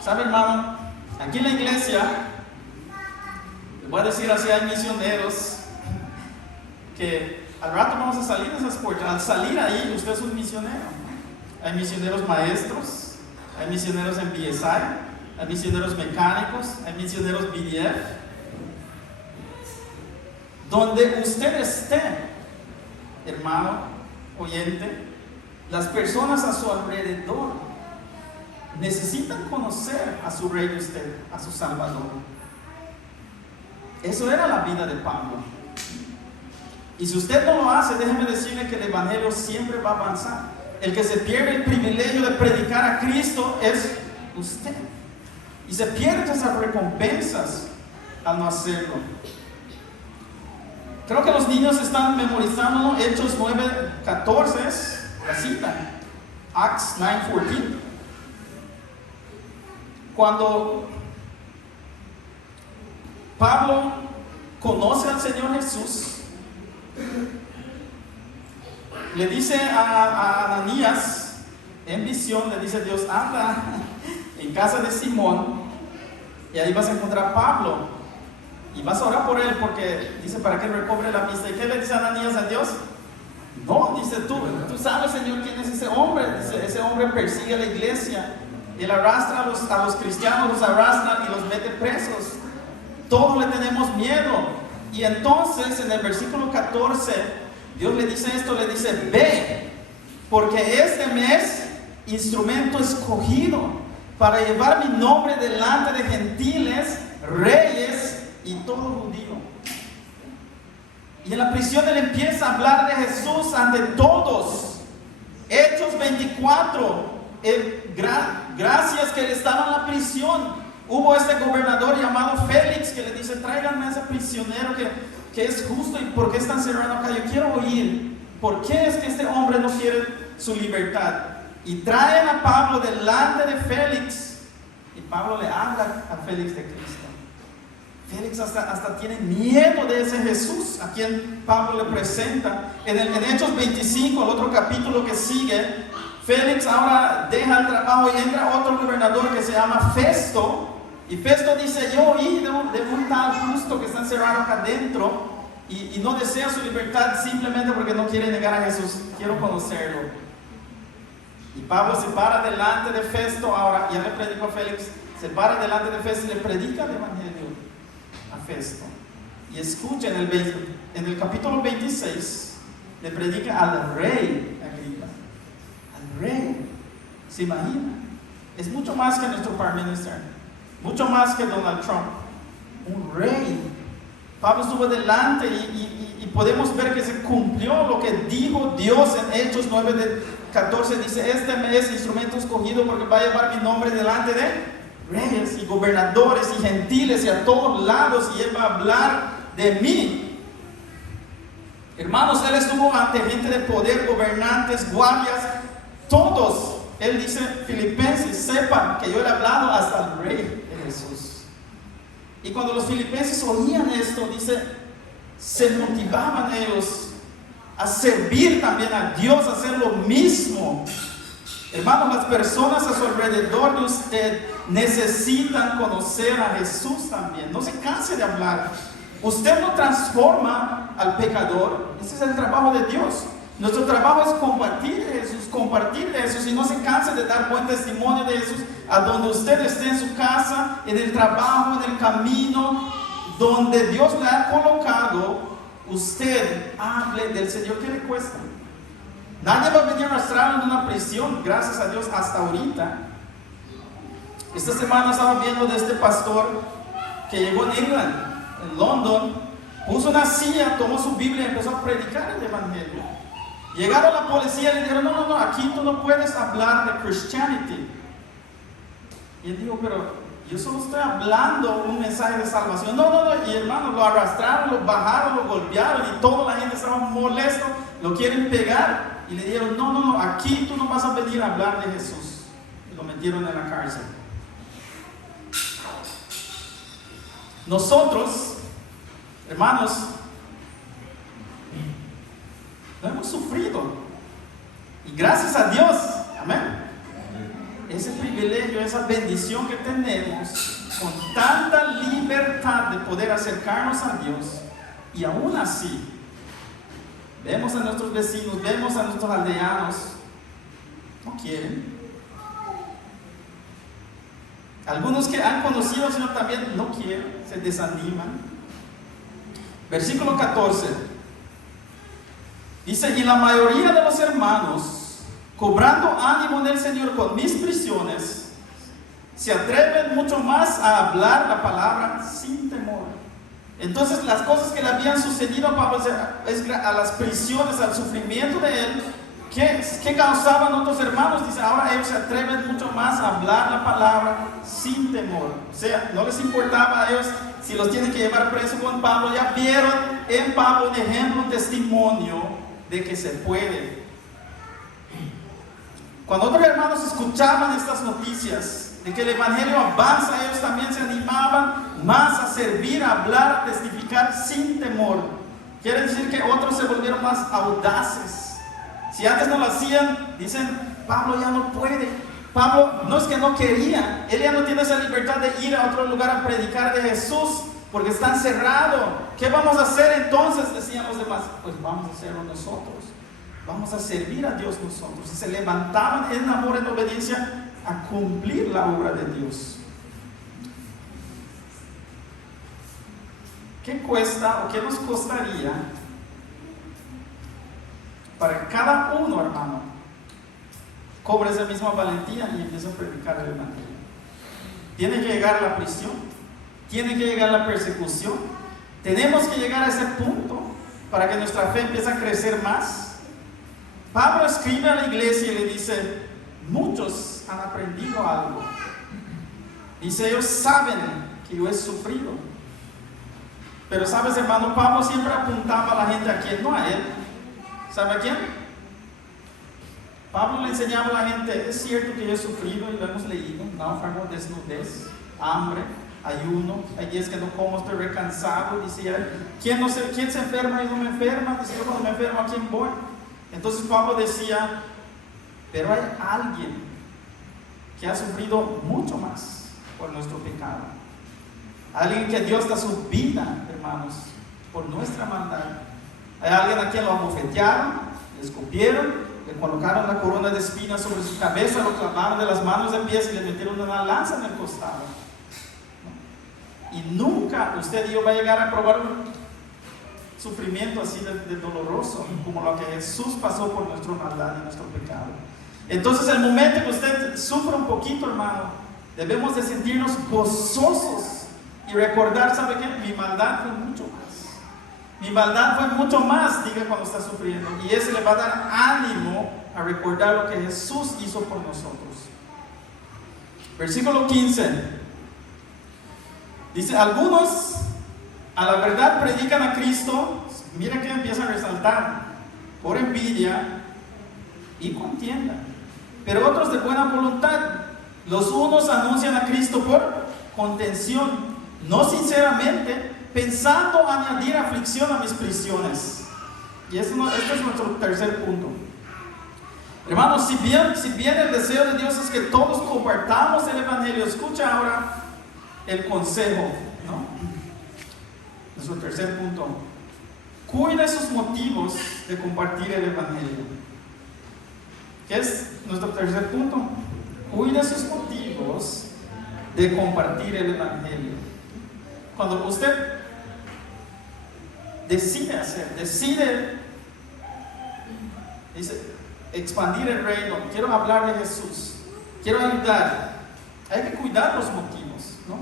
¿Sabe, hermano? Aquí en la iglesia, le voy a decir así, hay misioneros que al rato vamos a salir de esas puertas. Al salir ahí, usted es un misionero. Hay misioneros maestros, hay misioneros en BSI, hay misioneros mecánicos, hay misioneros BDF. Donde usted esté, hermano, oyente, las personas a su alrededor necesitan conocer a su Rey de usted, a su Salvador. Eso era la vida de Pablo. Y si usted no lo hace, déjeme decirle que el Evangelio siempre va a avanzar. El que se pierde el privilegio de predicar a Cristo es usted. Y se pierden esas recompensas al no hacerlo. Creo que los niños están memorizando, ¿no? Hechos 9:14 es la cita. Acts 9:14. Cuando Pablo conoce al Señor Jesús, le dice a Ananías, en visión, le dice Dios, anda en casa de Simón y ahí vas a encontrar a Pablo y vas a orar por él porque dice para que recobre la vista. ¿Y qué le dice Ananías a Dios? No, dice tú sabes, Señor, quién es ese hombre. Dice, ese hombre persigue a la iglesia, él arrastra a los cristianos, los arrastra y los mete presos. Todos le tenemos miedo. Y entonces en el versículo 14 Dios le dice esto, le dice, ve, porque este me es instrumento escogido para llevar mi nombre delante de gentiles, reyes y todo judío. Y en la prisión él empieza a hablar de Jesús ante todos. Hechos 24, gracias que él estaba en la prisión. Hubo este gobernador llamado Félix que le dice, tráiganme a ese prisionero que es justo. ¿Y por qué están cerrando acá? Yo quiero oír, ¿por qué es que este hombre no quiere su libertad? Y traen a Pablo delante de Félix. Y Pablo le habla a Félix de Cristo. Félix hasta tiene miedo de ese Jesús a quien Pablo le presenta. En Hechos 25, el otro capítulo que sigue, Félix ahora deja el trabajo y entra otro gobernador que se llama Festo. Y Festo dice, yo oí de un tal justo que está encerrado acá adentro y no desea su libertad simplemente porque no quiere negar a Jesús. Quiero conocerlo. Y Pablo se para delante de Festo, ahora ya le predicó a Félix, se para delante de Festo y le predica el Evangelio a Festo. Y escucha en el capítulo 26, le predica al rey Agripa. Al rey. ¿Se imagina? Es mucho más que nuestro Prime Minister. Mucho más que Donald Trump. Un rey. Pablo estuvo delante y podemos ver que se cumplió lo que dijo Dios en Hechos 9:14. Dice, este me es instrumento escogido porque va a llevar mi nombre delante de reyes y gobernadores y gentiles y a todos lados y él va a hablar de mí. Hermanos, él estuvo ante gente de poder, gobernantes, guardias, todos. Él dice, Filipenses, sepan que yo he hablado hasta el rey de Jesús. Y cuando los filipenses oían esto, dice, se motivaban ellos a servir también a Dios, a hacer lo mismo. Hermanos, las personas a su alrededor de usted necesitan conocer a Jesús también. No se canse de hablar. Usted no transforma al pecador. Ese es el trabajo de Dios. Nuestro trabajo es compartir de Jesús y no se canse de dar buen testimonio de Jesús a donde usted esté, en su casa, en el trabajo, en el camino, donde Dios le ha colocado. Usted hable del Señor. ¿Qué le cuesta? Nadie va a venir a arrastrarlo en una prisión, gracias a Dios, hasta ahorita. Esta semana estaba viendo de este pastor que llegó en England, en London, puso una silla, tomó su Biblia y empezó a predicar el Evangelio. Llegaron a la policía y le dijeron, no, aquí tú no puedes hablar de Christianity. Y él dijo, pero yo solo estoy hablando un mensaje de salvación. No, y hermanos, lo arrastraron, lo bajaron, lo golpearon y toda la gente estaba molesto, lo quieren pegar. Y le dijeron, no, aquí tú no vas a venir a hablar de Jesús. Y lo metieron en la cárcel. Nosotros, hermanos, lo hemos sufrido. Y gracias a Dios, amén. Ese privilegio, esa bendición que tenemos, con tanta libertad de poder acercarnos a Dios. Y aún así, vemos a nuestros vecinos, vemos a nuestros aldeanos, no quieren. Algunos que han conocido al Señor también no quieren, se desaniman. Versículo 14. Dice, y la mayoría de los hermanos, cobrando ánimo en el Señor con mis prisiones, se atreven mucho más a hablar la palabra sin temor. Entonces las cosas que le habían sucedido a Pablo, a las prisiones, al sufrimiento de él, ¿qué causaban otros hermanos? Dice, ahora ellos se atreven mucho más a hablar la palabra sin temor. O sea, no les importaba a ellos si los tienen que llevar preso con Pablo. Ya vieron en Pablo un ejemplo, un testimonio de que se puede. Cuando otros hermanos escuchaban estas noticias de que el evangelio avanza, ellos también se animaban más a servir, a hablar, a testificar sin temor. Quiere decir que otros se volvieron más audaces. Si antes no lo hacían, dicen, Pablo ya no puede. Pablo no es que no quería, él ya no tiene esa libertad de ir a otro lugar a predicar de Jesús porque está encerrado. ¿Qué vamos a hacer entonces? Decían los demás. Pues vamos a hacerlo nosotros. Vamos a servir a Dios nosotros. Y se levantaban en amor, en obediencia, a cumplir la obra de Dios. ¿Qué cuesta o qué nos costaría para que cada uno, hermano, cobre esa misma valentía y empiece a predicar el evangelio? Tiene que llegar a la prisión, tiene que llegar a la persecución. Tenemos que llegar a ese punto para que nuestra fe empiece a crecer más. Pablo escribe a la iglesia y le dice, muchos han aprendido algo. Dice, ellos saben que yo he sufrido. Pero sabes, hermano, Pablo siempre apuntaba a la gente, ¿a quién? No a él. ¿Sabe a quién? Pablo le enseñaba a la gente, es cierto que yo he sufrido y lo hemos leído, náufrago, desnudez, hambre, ayuno, hay días que no como, estoy recansado. Decía, ¿quién se enferma y no me enferma? Dice, yo cuando me enfermo, ¿a quién voy? Entonces Pablo decía, pero hay alguien que ha sufrido mucho más por nuestro pecado. Alguien que Dios da su vida, hermanos, por nuestra maldad. Hay alguien a quien lo abofetearon, le escupieron, le colocaron la corona de espinas sobre su cabeza, lo clavaron de las manos de pies y le metieron una lanza en el costado. Y nunca usted y yo va a llegar a probar un sufrimiento así de doloroso como lo que Jesús pasó por nuestra maldad y nuestro pecado. Entonces, el momento que usted sufra un poquito, hermano, debemos de sentirnos gozosos y recordar, ¿sabe qué? Mi maldad fue mucho más. Mi maldad fue mucho más, diga cuando está sufriendo. Y eso le va a dar ánimo a recordar lo que Jesús hizo por nosotros. Versículo 15. Dice, algunos a la verdad predican a Cristo, mira que empieza a resaltar, por envidia y contienda. Pero otros de buena voluntad. Los unos anuncian a Cristo por contención, no sinceramente, pensando añadir aflicción a mis prisiones. Y este es nuestro tercer punto. Hermanos, si bien el deseo de Dios es que todos compartamos el evangelio, escucha ahora el consejo, ¿no? Nuestro tercer punto. Cuide sus motivos de compartir el evangelio. ¿Qué es nuestro tercer punto? Cuide sus motivos de compartir el evangelio. Cuando usted decide, dice, expandir el reino, quiero hablar de Jesús, quiero ayudar, hay que cuidar los motivos, ¿no?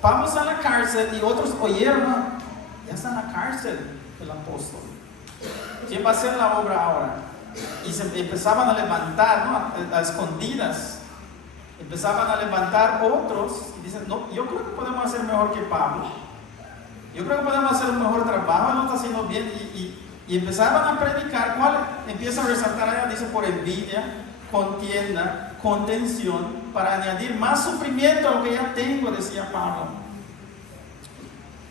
Pablo está en la cárcel y otros oyeron, ¿no? Ya está en la cárcel el apóstol. ¿Quién va a hacer la obra ahora? Y se empezaban a levantar, ¿no? A escondidas. Empezaban a levantar otros y dicen, no, yo creo que podemos hacer mejor que Pablo. Yo creo que podemos hacer un mejor trabajo, lo está haciendo bien. Y empezaban a predicar. ¿Cuál? Empieza a resaltar allá, dice, por envidia, contienda, contención, para añadir más sufrimiento a lo que ya tengo, decía Pablo.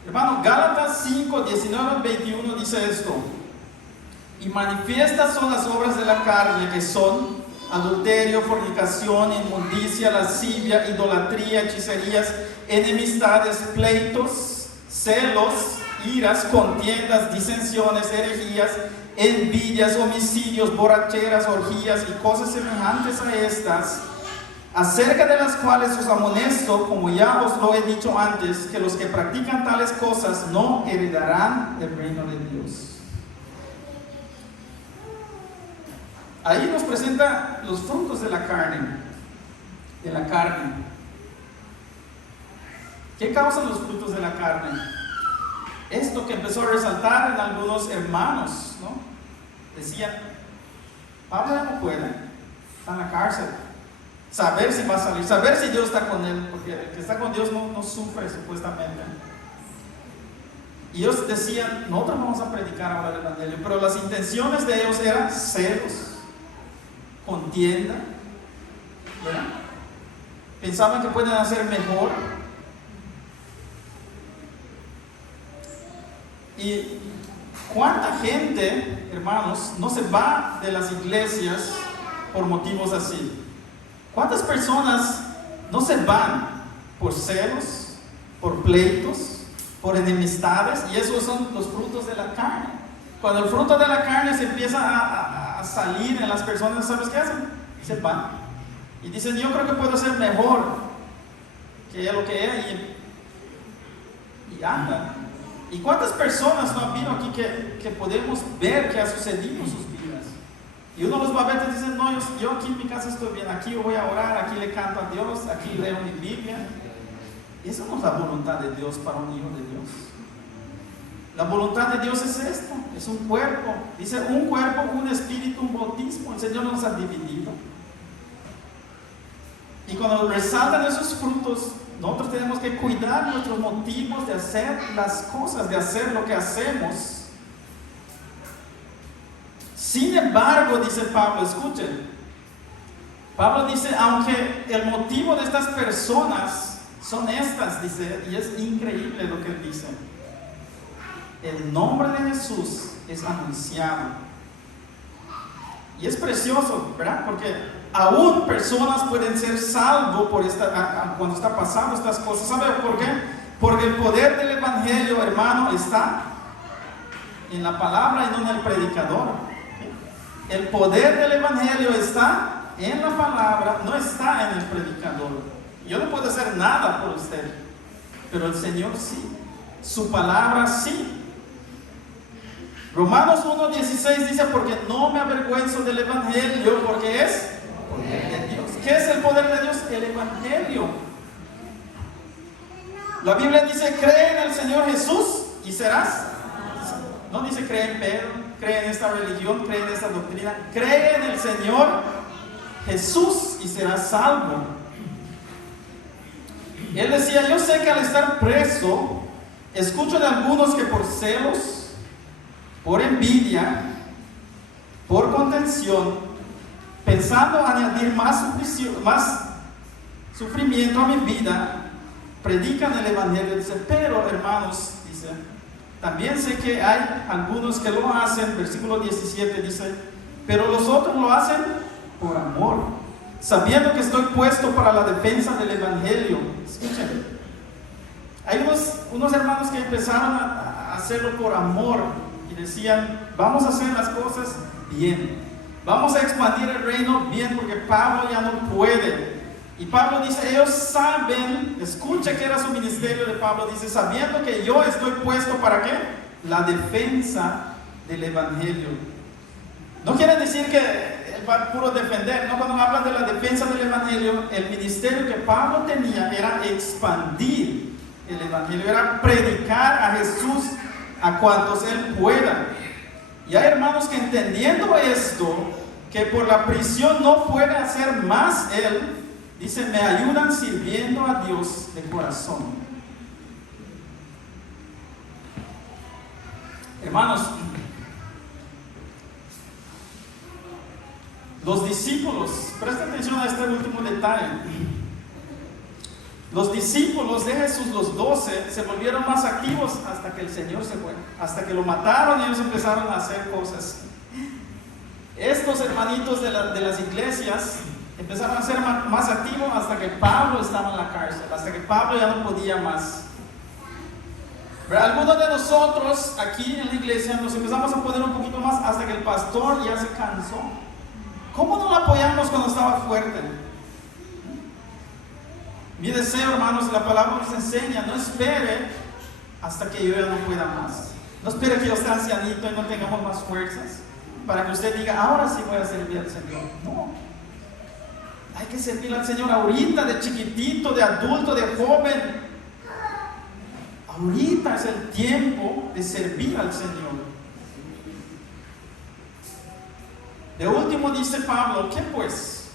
Hermano, Gálatas 5, 19 al 21 dice esto. Y manifiestas son las obras de la carne, que son adulterio, fornicación, inmundicia, lascivia, idolatría, hechicerías, enemistades, pleitos, celos, iras, contiendas, disensiones, herejías, envidias, homicidios, borracheras, orgías y cosas semejantes a estas, acerca de las cuales os amonesto, como ya os lo he dicho antes, que los que practican tales cosas no heredarán el reino de Dios. Ahí nos presenta los frutos de la carne. ¿Qué causan los frutos de la carne? Esto que empezó a resaltar en algunos hermanos, ¿no? Decían, Pablo ya no puede, está en la cárcel. Saber si va a salir, saber si Dios está con él, porque el que está con Dios no sufre supuestamente. Y ellos decían, nosotros vamos a predicar ahora el evangelio, pero las intenciones de ellos eran celos, contienda, ¿verdad? Pensaban que pueden hacer mejor. Y cuánta gente, hermanos, no se va de las iglesias por motivos así. ¿Cuántas personas no se van por celos, por pleitos, por enemistades? Y esos son los frutos de la carne. Cuando el fruto de la carne se empieza a salir en las personas, ¿sabes qué hacen? Se van. Y dicen, yo creo que puedo ser mejor que lo que era, y andan. ¿Y cuántas personas no han habido aquí que podemos ver que ha sucedido en sus vidas? Y uno los va a ver y dice, no, yo aquí en mi casa estoy bien, aquí voy a orar, aquí le canto a Dios, aquí leo mi Biblia. Eso no es la voluntad de Dios para un hijo de Dios. La voluntad de Dios es esto, es un cuerpo. Dice, un cuerpo, un espíritu, un bautismo. El Señor nos ha dividido. Y cuando resaltan esos frutos, nosotros tenemos que cuidar nuestros motivos de hacer las cosas, de hacer lo que hacemos. Sin embargo, dice Pablo, escuchen, Pablo dice, aunque el motivo de estas personas son estas, dice, y es increíble lo que él dice, el nombre de Jesús es anunciado. Y es precioso, ¿verdad? Porque aún personas pueden ser salvos por cuando está pasando estas cosas. ¿Sabe por qué? Porque el poder del evangelio, hermano, está en la palabra y no en el predicador. El poder del evangelio está en la palabra, no está en el predicador. Yo no puedo hacer nada por usted, pero el Señor sí. Su palabra sí. Romanos 1:16 dice, porque no me avergüenzo del evangelio, porque es poder de Dios. ¿Qué es el poder de Dios? El evangelio. La Biblia dice, cree en el Señor Jesús y serás. No dice cree en Pedro, cree en esta religión, cree en esta doctrina. Cree en el Señor Jesús y serás salvo. Él decía, yo sé que al estar preso, escucho de algunos que por celos, por envidia, por contención, pensando añadir más sufrimiento a mi vida, predican el evangelio. Dice, pero hermanos, dice, también sé que hay algunos que lo hacen. Versículo 17 dice, pero los otros lo hacen por amor, sabiendo que estoy puesto para la defensa del evangelio. Escuchen, hay unos hermanos que empezaron a hacerlo por amor y decían, vamos a hacer las cosas bien, vamos a expandir el reino bien, porque Pablo ya no puede. Y Pablo dice, ellos saben, escucha que era su ministerio de Pablo, dice, sabiendo que yo estoy puesto para ¿qué? La defensa del evangelio. No quiere decir que el puro defender, no, cuando hablan de la defensa del evangelio, el ministerio que Pablo tenía era expandir el evangelio, era predicar a Jesús a cuantos él pueda. Y hay hermanos que entendiendo esto, que por la prisión no puede hacer más él, dice, me ayudan sirviendo a Dios de corazón. Hermanos, los discípulos, presten atención a este último detalle. Los discípulos de Jesús, los 12, se volvieron más activos hasta que el Señor se fue. Hasta que lo mataron, ellos empezaron a hacer cosas. Estos hermanitos de las iglesias empezaron a ser más activos hasta que Pablo estaba en la cárcel, hasta que Pablo ya no podía más. Pero algunos de nosotros aquí en la iglesia nos empezamos a poner un poquito más hasta que el pastor ya se cansó. ¿Cómo no lo apoyamos cuando estaba fuerte? Mi deseo, hermanos, la palabra nos enseña, no espere hasta que yo ya no pueda más. No espere que yo esté ancianito y no tengamos más fuerzas para que usted diga, ahora sí voy a servir al Señor. No. Hay que servir al Señor ahorita, de chiquitito, de adulto, de joven. Ahorita es el tiempo de servir al Señor. De último dice Pablo, ¿qué pues?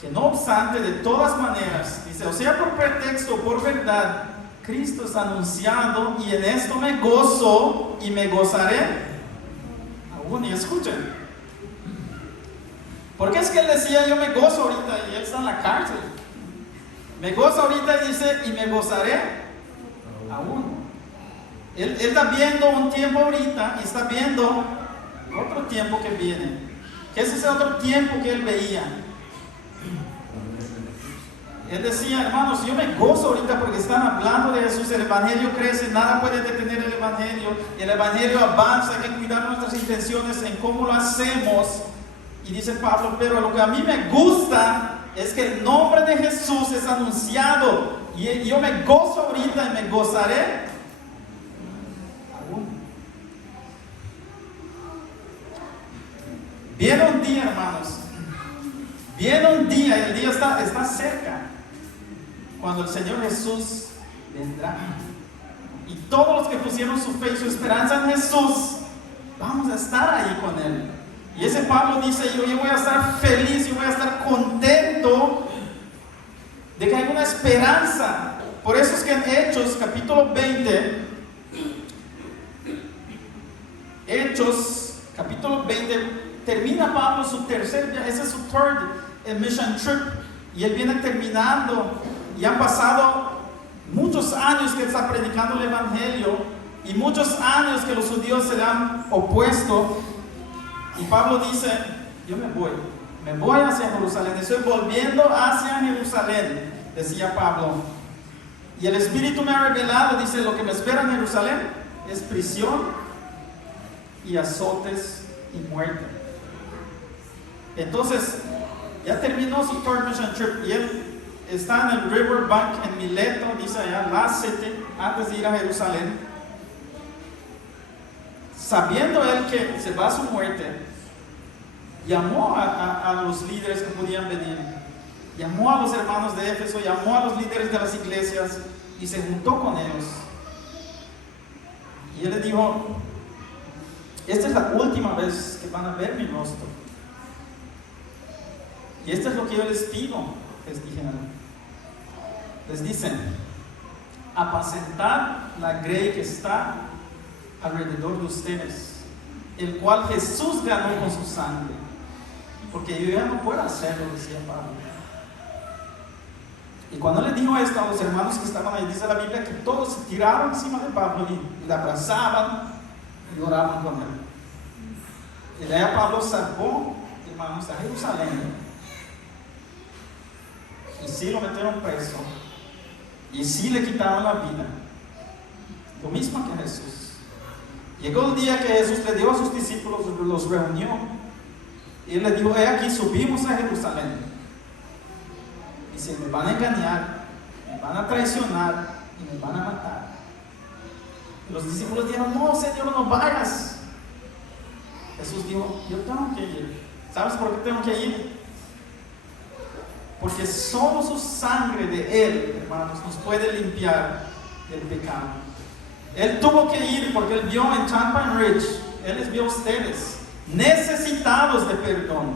Que no obstante, de todas maneras, dice, o sea por pretexto o por verdad, Cristo es anunciado y en esto me gozo y me gozaré aún. Y escuchen, porque es que él decía, yo me gozo ahorita y él está en la cárcel. Me gozo ahorita y dice, y me gozaré aún. Él está viendo un tiempo ahorita y está viendo otro tiempo que viene. Que ese es el otro tiempo que él veía. Él decía, hermanos, yo me gozo ahorita porque están hablando de Jesús, el Evangelio crece, nada puede detener el Evangelio avanza, hay que cuidar nuestras intenciones en cómo lo hacemos. Y dice Pablo, pero lo que a mí me gusta es que el nombre de Jesús es anunciado y yo me gozo ahorita y me gozaré aún. Viene un día, hermanos, viene un día y el día está cerca, cuando el Señor Jesús vendrá. Y todos los que pusieron su fe y su esperanza en Jesús, vamos a estar ahí con Él. Y ese Pablo dice, yo voy a estar feliz, yo voy a estar contento de que hay una esperanza. Por eso es que en Hechos, capítulo 20, Hechos, capítulo 20, termina Pablo su tercer viaje, ese es su third mission trip, y él viene terminando, y han pasado muchos años que él está predicando el Evangelio, y muchos años que los judíos se le han opuesto, y Pablo dice, yo me voy hacia Jerusalén, estoy volviendo hacia Jerusalén, decía Pablo, y el Espíritu me ha revelado, dice, lo que me espera en Jerusalén es prisión y azotes y muerte. Entonces, ya terminó su third mission trip y él está en el riverbank en Mileto, dice allá, Lácete, antes de ir a Jerusalén. Sabiendo él que se va a su muerte, llamó a los líderes que podían venir, llamó a los hermanos de Éfeso, llamó a los líderes de las iglesias y se juntó con ellos. Y él les dijo, esta es la última vez que van a ver mi rostro. Y esto es lo que yo les pido, les dijeron. Les dicen, apacentad la grey que está alrededor de ustedes, el cual Jesús ganó con su sangre, porque yo ya no puedo hacerlo, decía Pablo. Y cuando le dijo esto a los hermanos que estaban ahí, dice la Biblia que todos se tiraron encima de Pablo y le abrazaban y oraban con él. Y de ahí Pablo salvó, hermanos, a Jerusalén. Y sí lo metieron preso. Y sí le quitaron la vida. Lo mismo que Jesús. Llegó el día que Jesús le dio a sus discípulos, los reunió. Y él les dijo, aquí subimos a Jerusalén. Dice, me van a engañar, me van a traicionar y me van a matar. Y los discípulos dijeron, no, Señor, no vayas. Jesús dijo, yo tengo que ir. ¿Sabes por qué tengo que ir? Porque solo su sangre de Él, hermanos, nos puede limpiar del pecado. Él tuvo que ir porque Él vio en Champan Ridge, Él les vio a ustedes necesitados de perdón.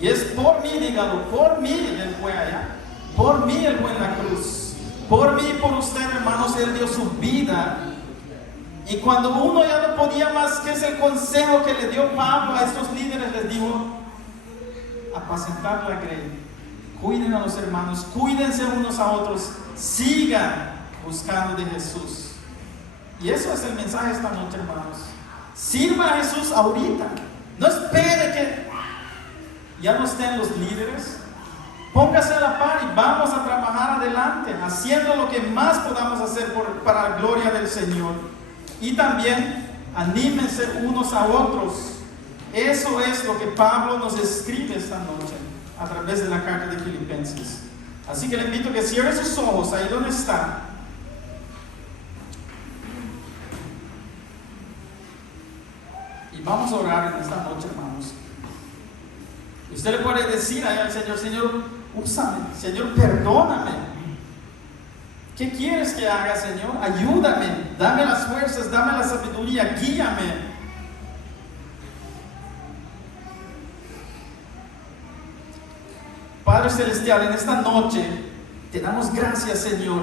Y es por mí, dígalo, por mí Él fue allá. Por mí Él fue en la cruz. Por mí y por usted, hermanos, Él dio su vida. Y cuando uno ya no podía más, que es el consejo que le dio Pablo a estos líderes, les dijo, apacentar la grey. Cuiden a los hermanos, cuídense unos a otros, sigan buscando de Jesús. Y eso es el mensaje esta noche, hermanos. Sirva a Jesús ahorita. No espere que ya no estén los líderes. Póngase a la par y vamos a trabajar adelante, haciendo lo que más podamos hacer para la gloria del Señor. Y también anímense unos a otros. Eso es lo que Pablo nos escribe esta noche a través de la carta de Filipenses. Así que le invito a que cierre sus ojos ahí donde está. Y vamos a orar en esta noche, hermanos. Y usted le puede decir ahí al Señor: Señor, úsame, Señor, perdóname. ¿Qué quieres que haga, Señor? Ayúdame, dame las fuerzas, dame la sabiduría, guíame. Padre Celestial, en esta noche te damos gracias, Señor,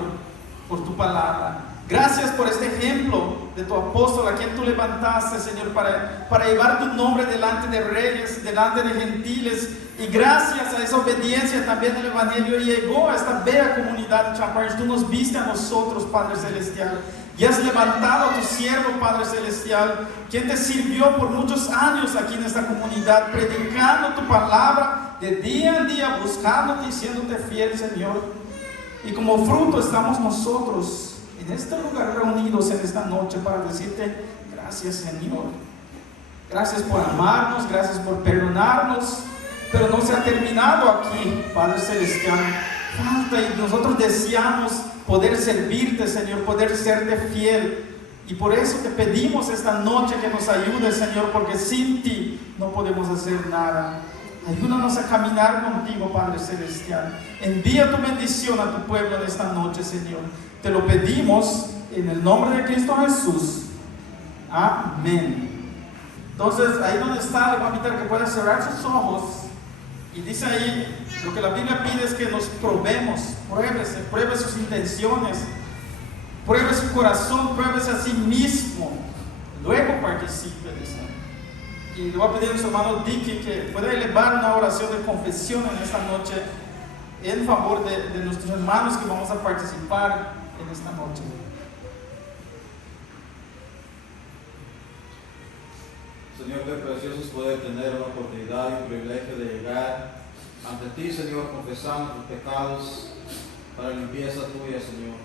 por tu palabra. Gracias por este ejemplo de tu apóstol, a quien tú levantaste, Señor, para llevar tu nombre delante de reyes, delante de gentiles. Y gracias a esa obediencia también el Evangelio llegó a esta bella comunidad de Champagners. Tú nos viste a nosotros, Padre Celestial, y has levantado a tu siervo, Padre Celestial, quien te sirvió por muchos años aquí en esta comunidad, predicando tu palabra de día en día, buscándote y siéndote fiel, Señor. Y como fruto estamos nosotros en este lugar reunidos en esta noche para decirte gracias, Señor. Gracias por amarnos, gracias por perdonarnos. Pero no se ha terminado aquí, Padre Celestial. Falta, y nosotros deseamos poder servirte, Señor, poder serte fiel. Y por eso te pedimos esta noche que nos ayudes, Señor, porque sin ti no podemos hacer nada. Ayúdanos a caminar contigo, Padre Celestial. Envía tu bendición a tu pueblo en esta noche, Señor. Te lo pedimos en el nombre de Cristo Jesús. Amén. Entonces, ahí donde está, le voy a invitar que pueda cerrar sus ojos. Y dice ahí, lo que la Biblia pide es que nos probemos. Pruebe sus intenciones, pruebe su corazón, pruébese a sí mismo. Luego participe, dice. Y le voy a pedir a su hermano Dicky que pueda elevar una oración de confesión en esta noche en favor de nuestros hermanos que vamos a participar en esta noche. Señor, qué precioso es poder tener una oportunidad y un privilegio de llegar ante ti, Señor, confesando tus pecados para limpieza tuya, Señor.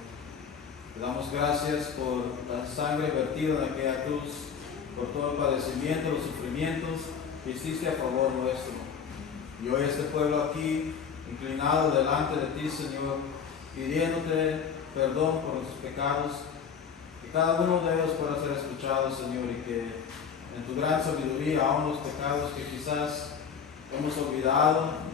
Te damos gracias por la sangre vertida en aquella cruz, por todo el padecimiento, los sufrimientos que hiciste a favor nuestro. Y hoy este pueblo aquí, inclinado delante de ti, Señor, pidiéndote perdón por nuestros pecados, que cada uno de ellos pueda ser escuchado, Señor, y que en tu gran sabiduría, aún los pecados que quizás hemos olvidado,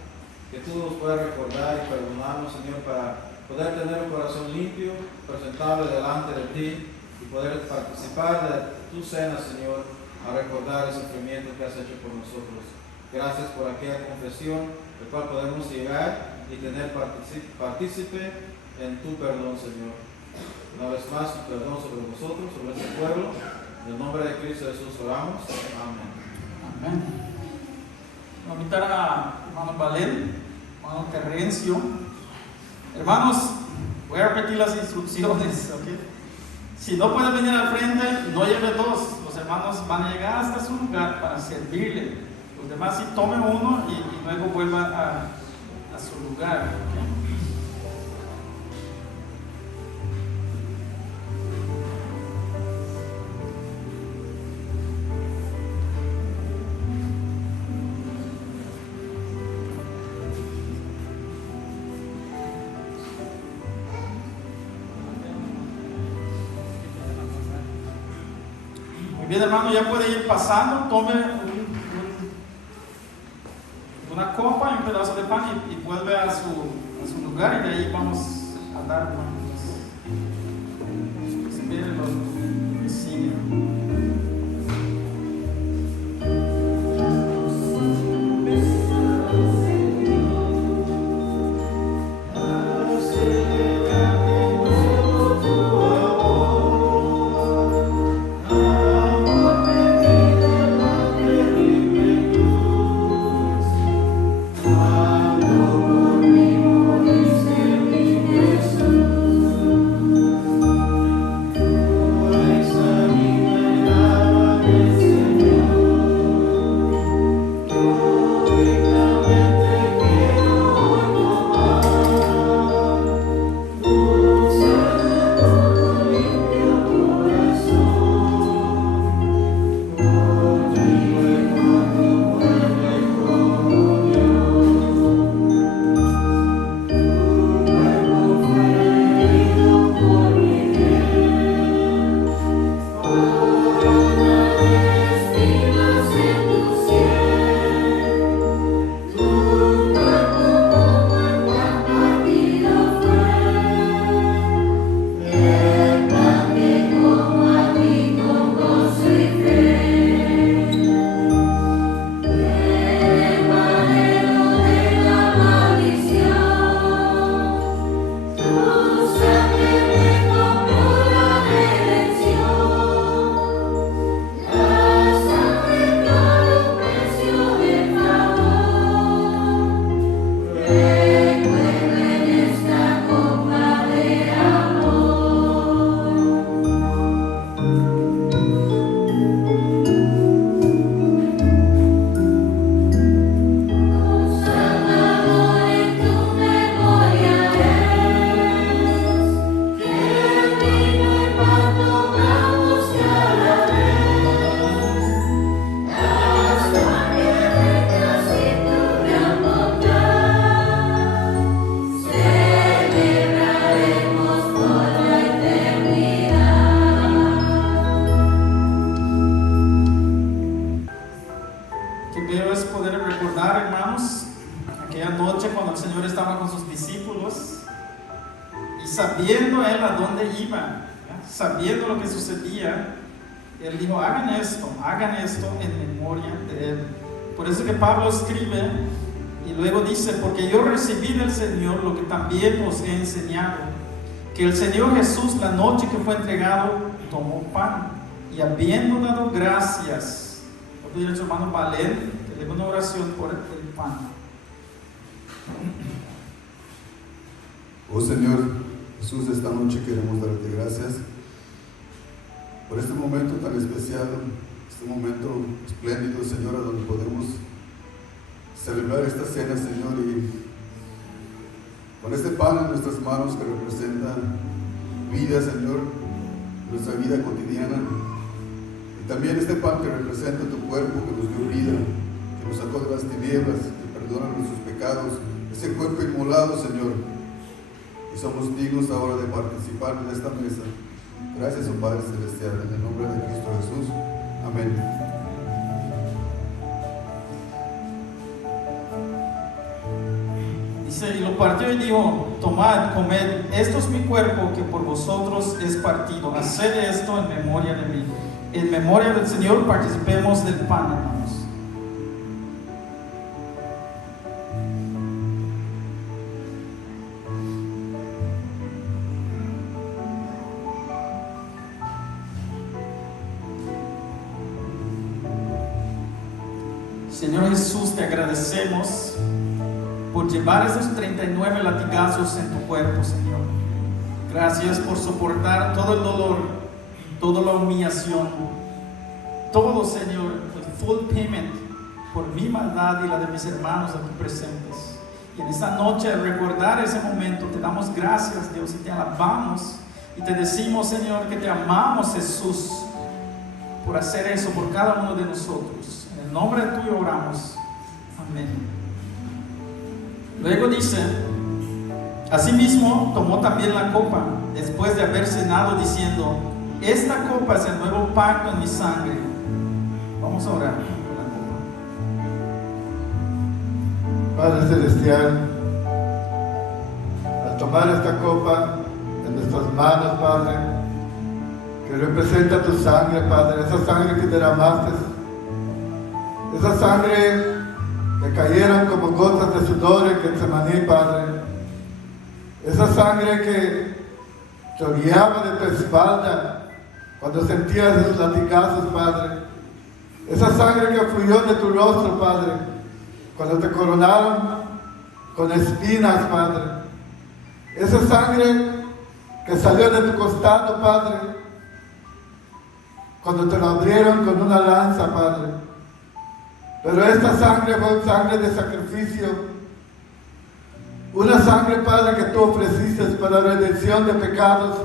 que tú nos puedas recordar y perdonarnos, Señor, para poder tener un corazón limpio, presentable delante de ti y poder participar de tu cena, Señor, a recordar el sufrimiento que has hecho por nosotros. Gracias por aquella confesión, el cual podemos llegar y tener partícipe en tu perdón, Señor. Una vez más, tu perdón sobre nosotros, sobre este pueblo. En el nombre de Cristo Jesús oramos. Amén. Amén. Voy a invitar a hermano Valen, hermano Terrencio. Hermanos, voy a repetir las instrucciones, ¿ok? Si no pueden venir al frente, no lleve dos. Los hermanos van a llegar hasta su lugar para servirle. Los demás sí tomen uno y luego vuelvan a su lugar, ¿ok? Bien, hermano, ya puede ir pasando, tome una copa y un pedazo de pan y vuelve a su lugar, y de ahí vamos a dar espere lo que sigue. veo es poder recordar, hermanos, aquella noche cuando el Señor estaba con sus discípulos y sabiendo Él a dónde iba, sabiendo lo que sucedía, Él dijo, hagan esto en memoria de Él. Por eso que Pablo escribe y luego dice, porque yo recibí del Señor lo que también os he enseñado, que el Señor Jesús, la noche que fue entregado, tomó pan y habiendo dado gracias, voy a pedir a nuestro hermano Valen que le dé una oración por el pan. Oh Señor Jesús, esta noche queremos darte gracias por este momento tan especial, este momento espléndido, Señor, a donde podemos celebrar esta cena, Señor, y con este pan en nuestras manos que representa vida, Señor, nuestra vida cotidiana, y también este pan que representa tu cuerpo, que nos dio vida, que nos sacó de las tinieblas, que perdona nuestros pecados, ese cuerpo inmolado, Señor, y somos dignos ahora de participar de esta mesa. Gracias, oh Padre Celestial, en el nombre de Cristo Jesús. Amén. Dice, y lo partió y dijo, tomad, comed, esto es mi cuerpo que por vosotros es partido, haced esto en memoria de mí. En memoria del Señor participemos del pan, hermanos. Señor Jesús, te agradecemos por llevar esos 39 latigazos en tu cuerpo, Señor. Gracias por soportar todo el dolor, toda la humillación, todo, Señor, el full payment por mi maldad y la de mis hermanos aquí presentes. Y en esta noche, al recordar ese momento, te damos gracias, Dios, y te alabamos y te decimos, Señor, que te amamos, Jesús, por hacer eso por cada uno de nosotros. En el nombre tuyo oramos. Amén. Luego dice, asimismo tomó también la copa después de haber cenado, diciendo, esta copa es el nuevo pacto en mi sangre. Vamos a orar por la copa. Padre Celestial, al tomar esta copa en nuestras manos, Padre, que representa tu sangre, Padre, esa sangre que derramaste, esa sangre que cayeran como gotas de sudor en Getsemaní, Padre, esa sangre que chorreaba de tu espalda cuando sentías esos latigazos, Padre, esa sangre que fluyó de tu rostro, Padre, cuando te coronaron con espinas, Padre, esa sangre que salió de tu costado, Padre, cuando te lo abrieron con una lanza, Padre. Pero esta sangre fue sangre de sacrificio, una sangre, Padre, que tú ofreciste para redención de pecados,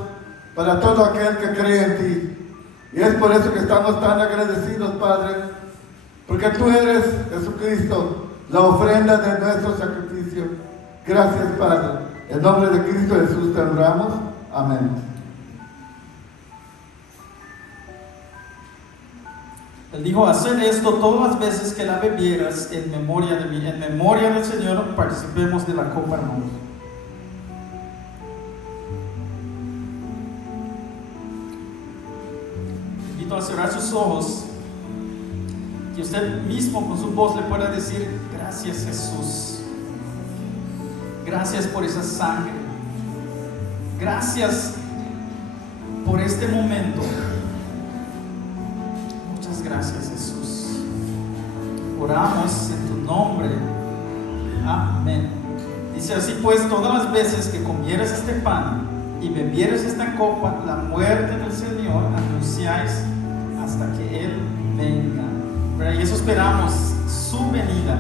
para todo aquel que cree en ti. Y es por eso que estamos tan agradecidos, Padre, porque tú eres, Jesucristo, la ofrenda de nuestro sacrificio. Gracias, Padre. En nombre de Cristo Jesús te honramos. Amén. Él dijo, haced esto todas las veces que la bebieras en memoria de mí. En memoria del Señor participemos de la copa, hermanos. Invito a cerrar sus ojos, que usted mismo con su voz le pueda decir, gracias Jesús. Gracias por esa sangre. Gracias por este momento. Gracias Jesús. Oramos en tu nombre. Amén. Dice así pues, todas las veces que comieres este pan y bebieres esta copa, la muerte del Señor anunciáis hasta que Él venga. Y eso esperamos, su venida.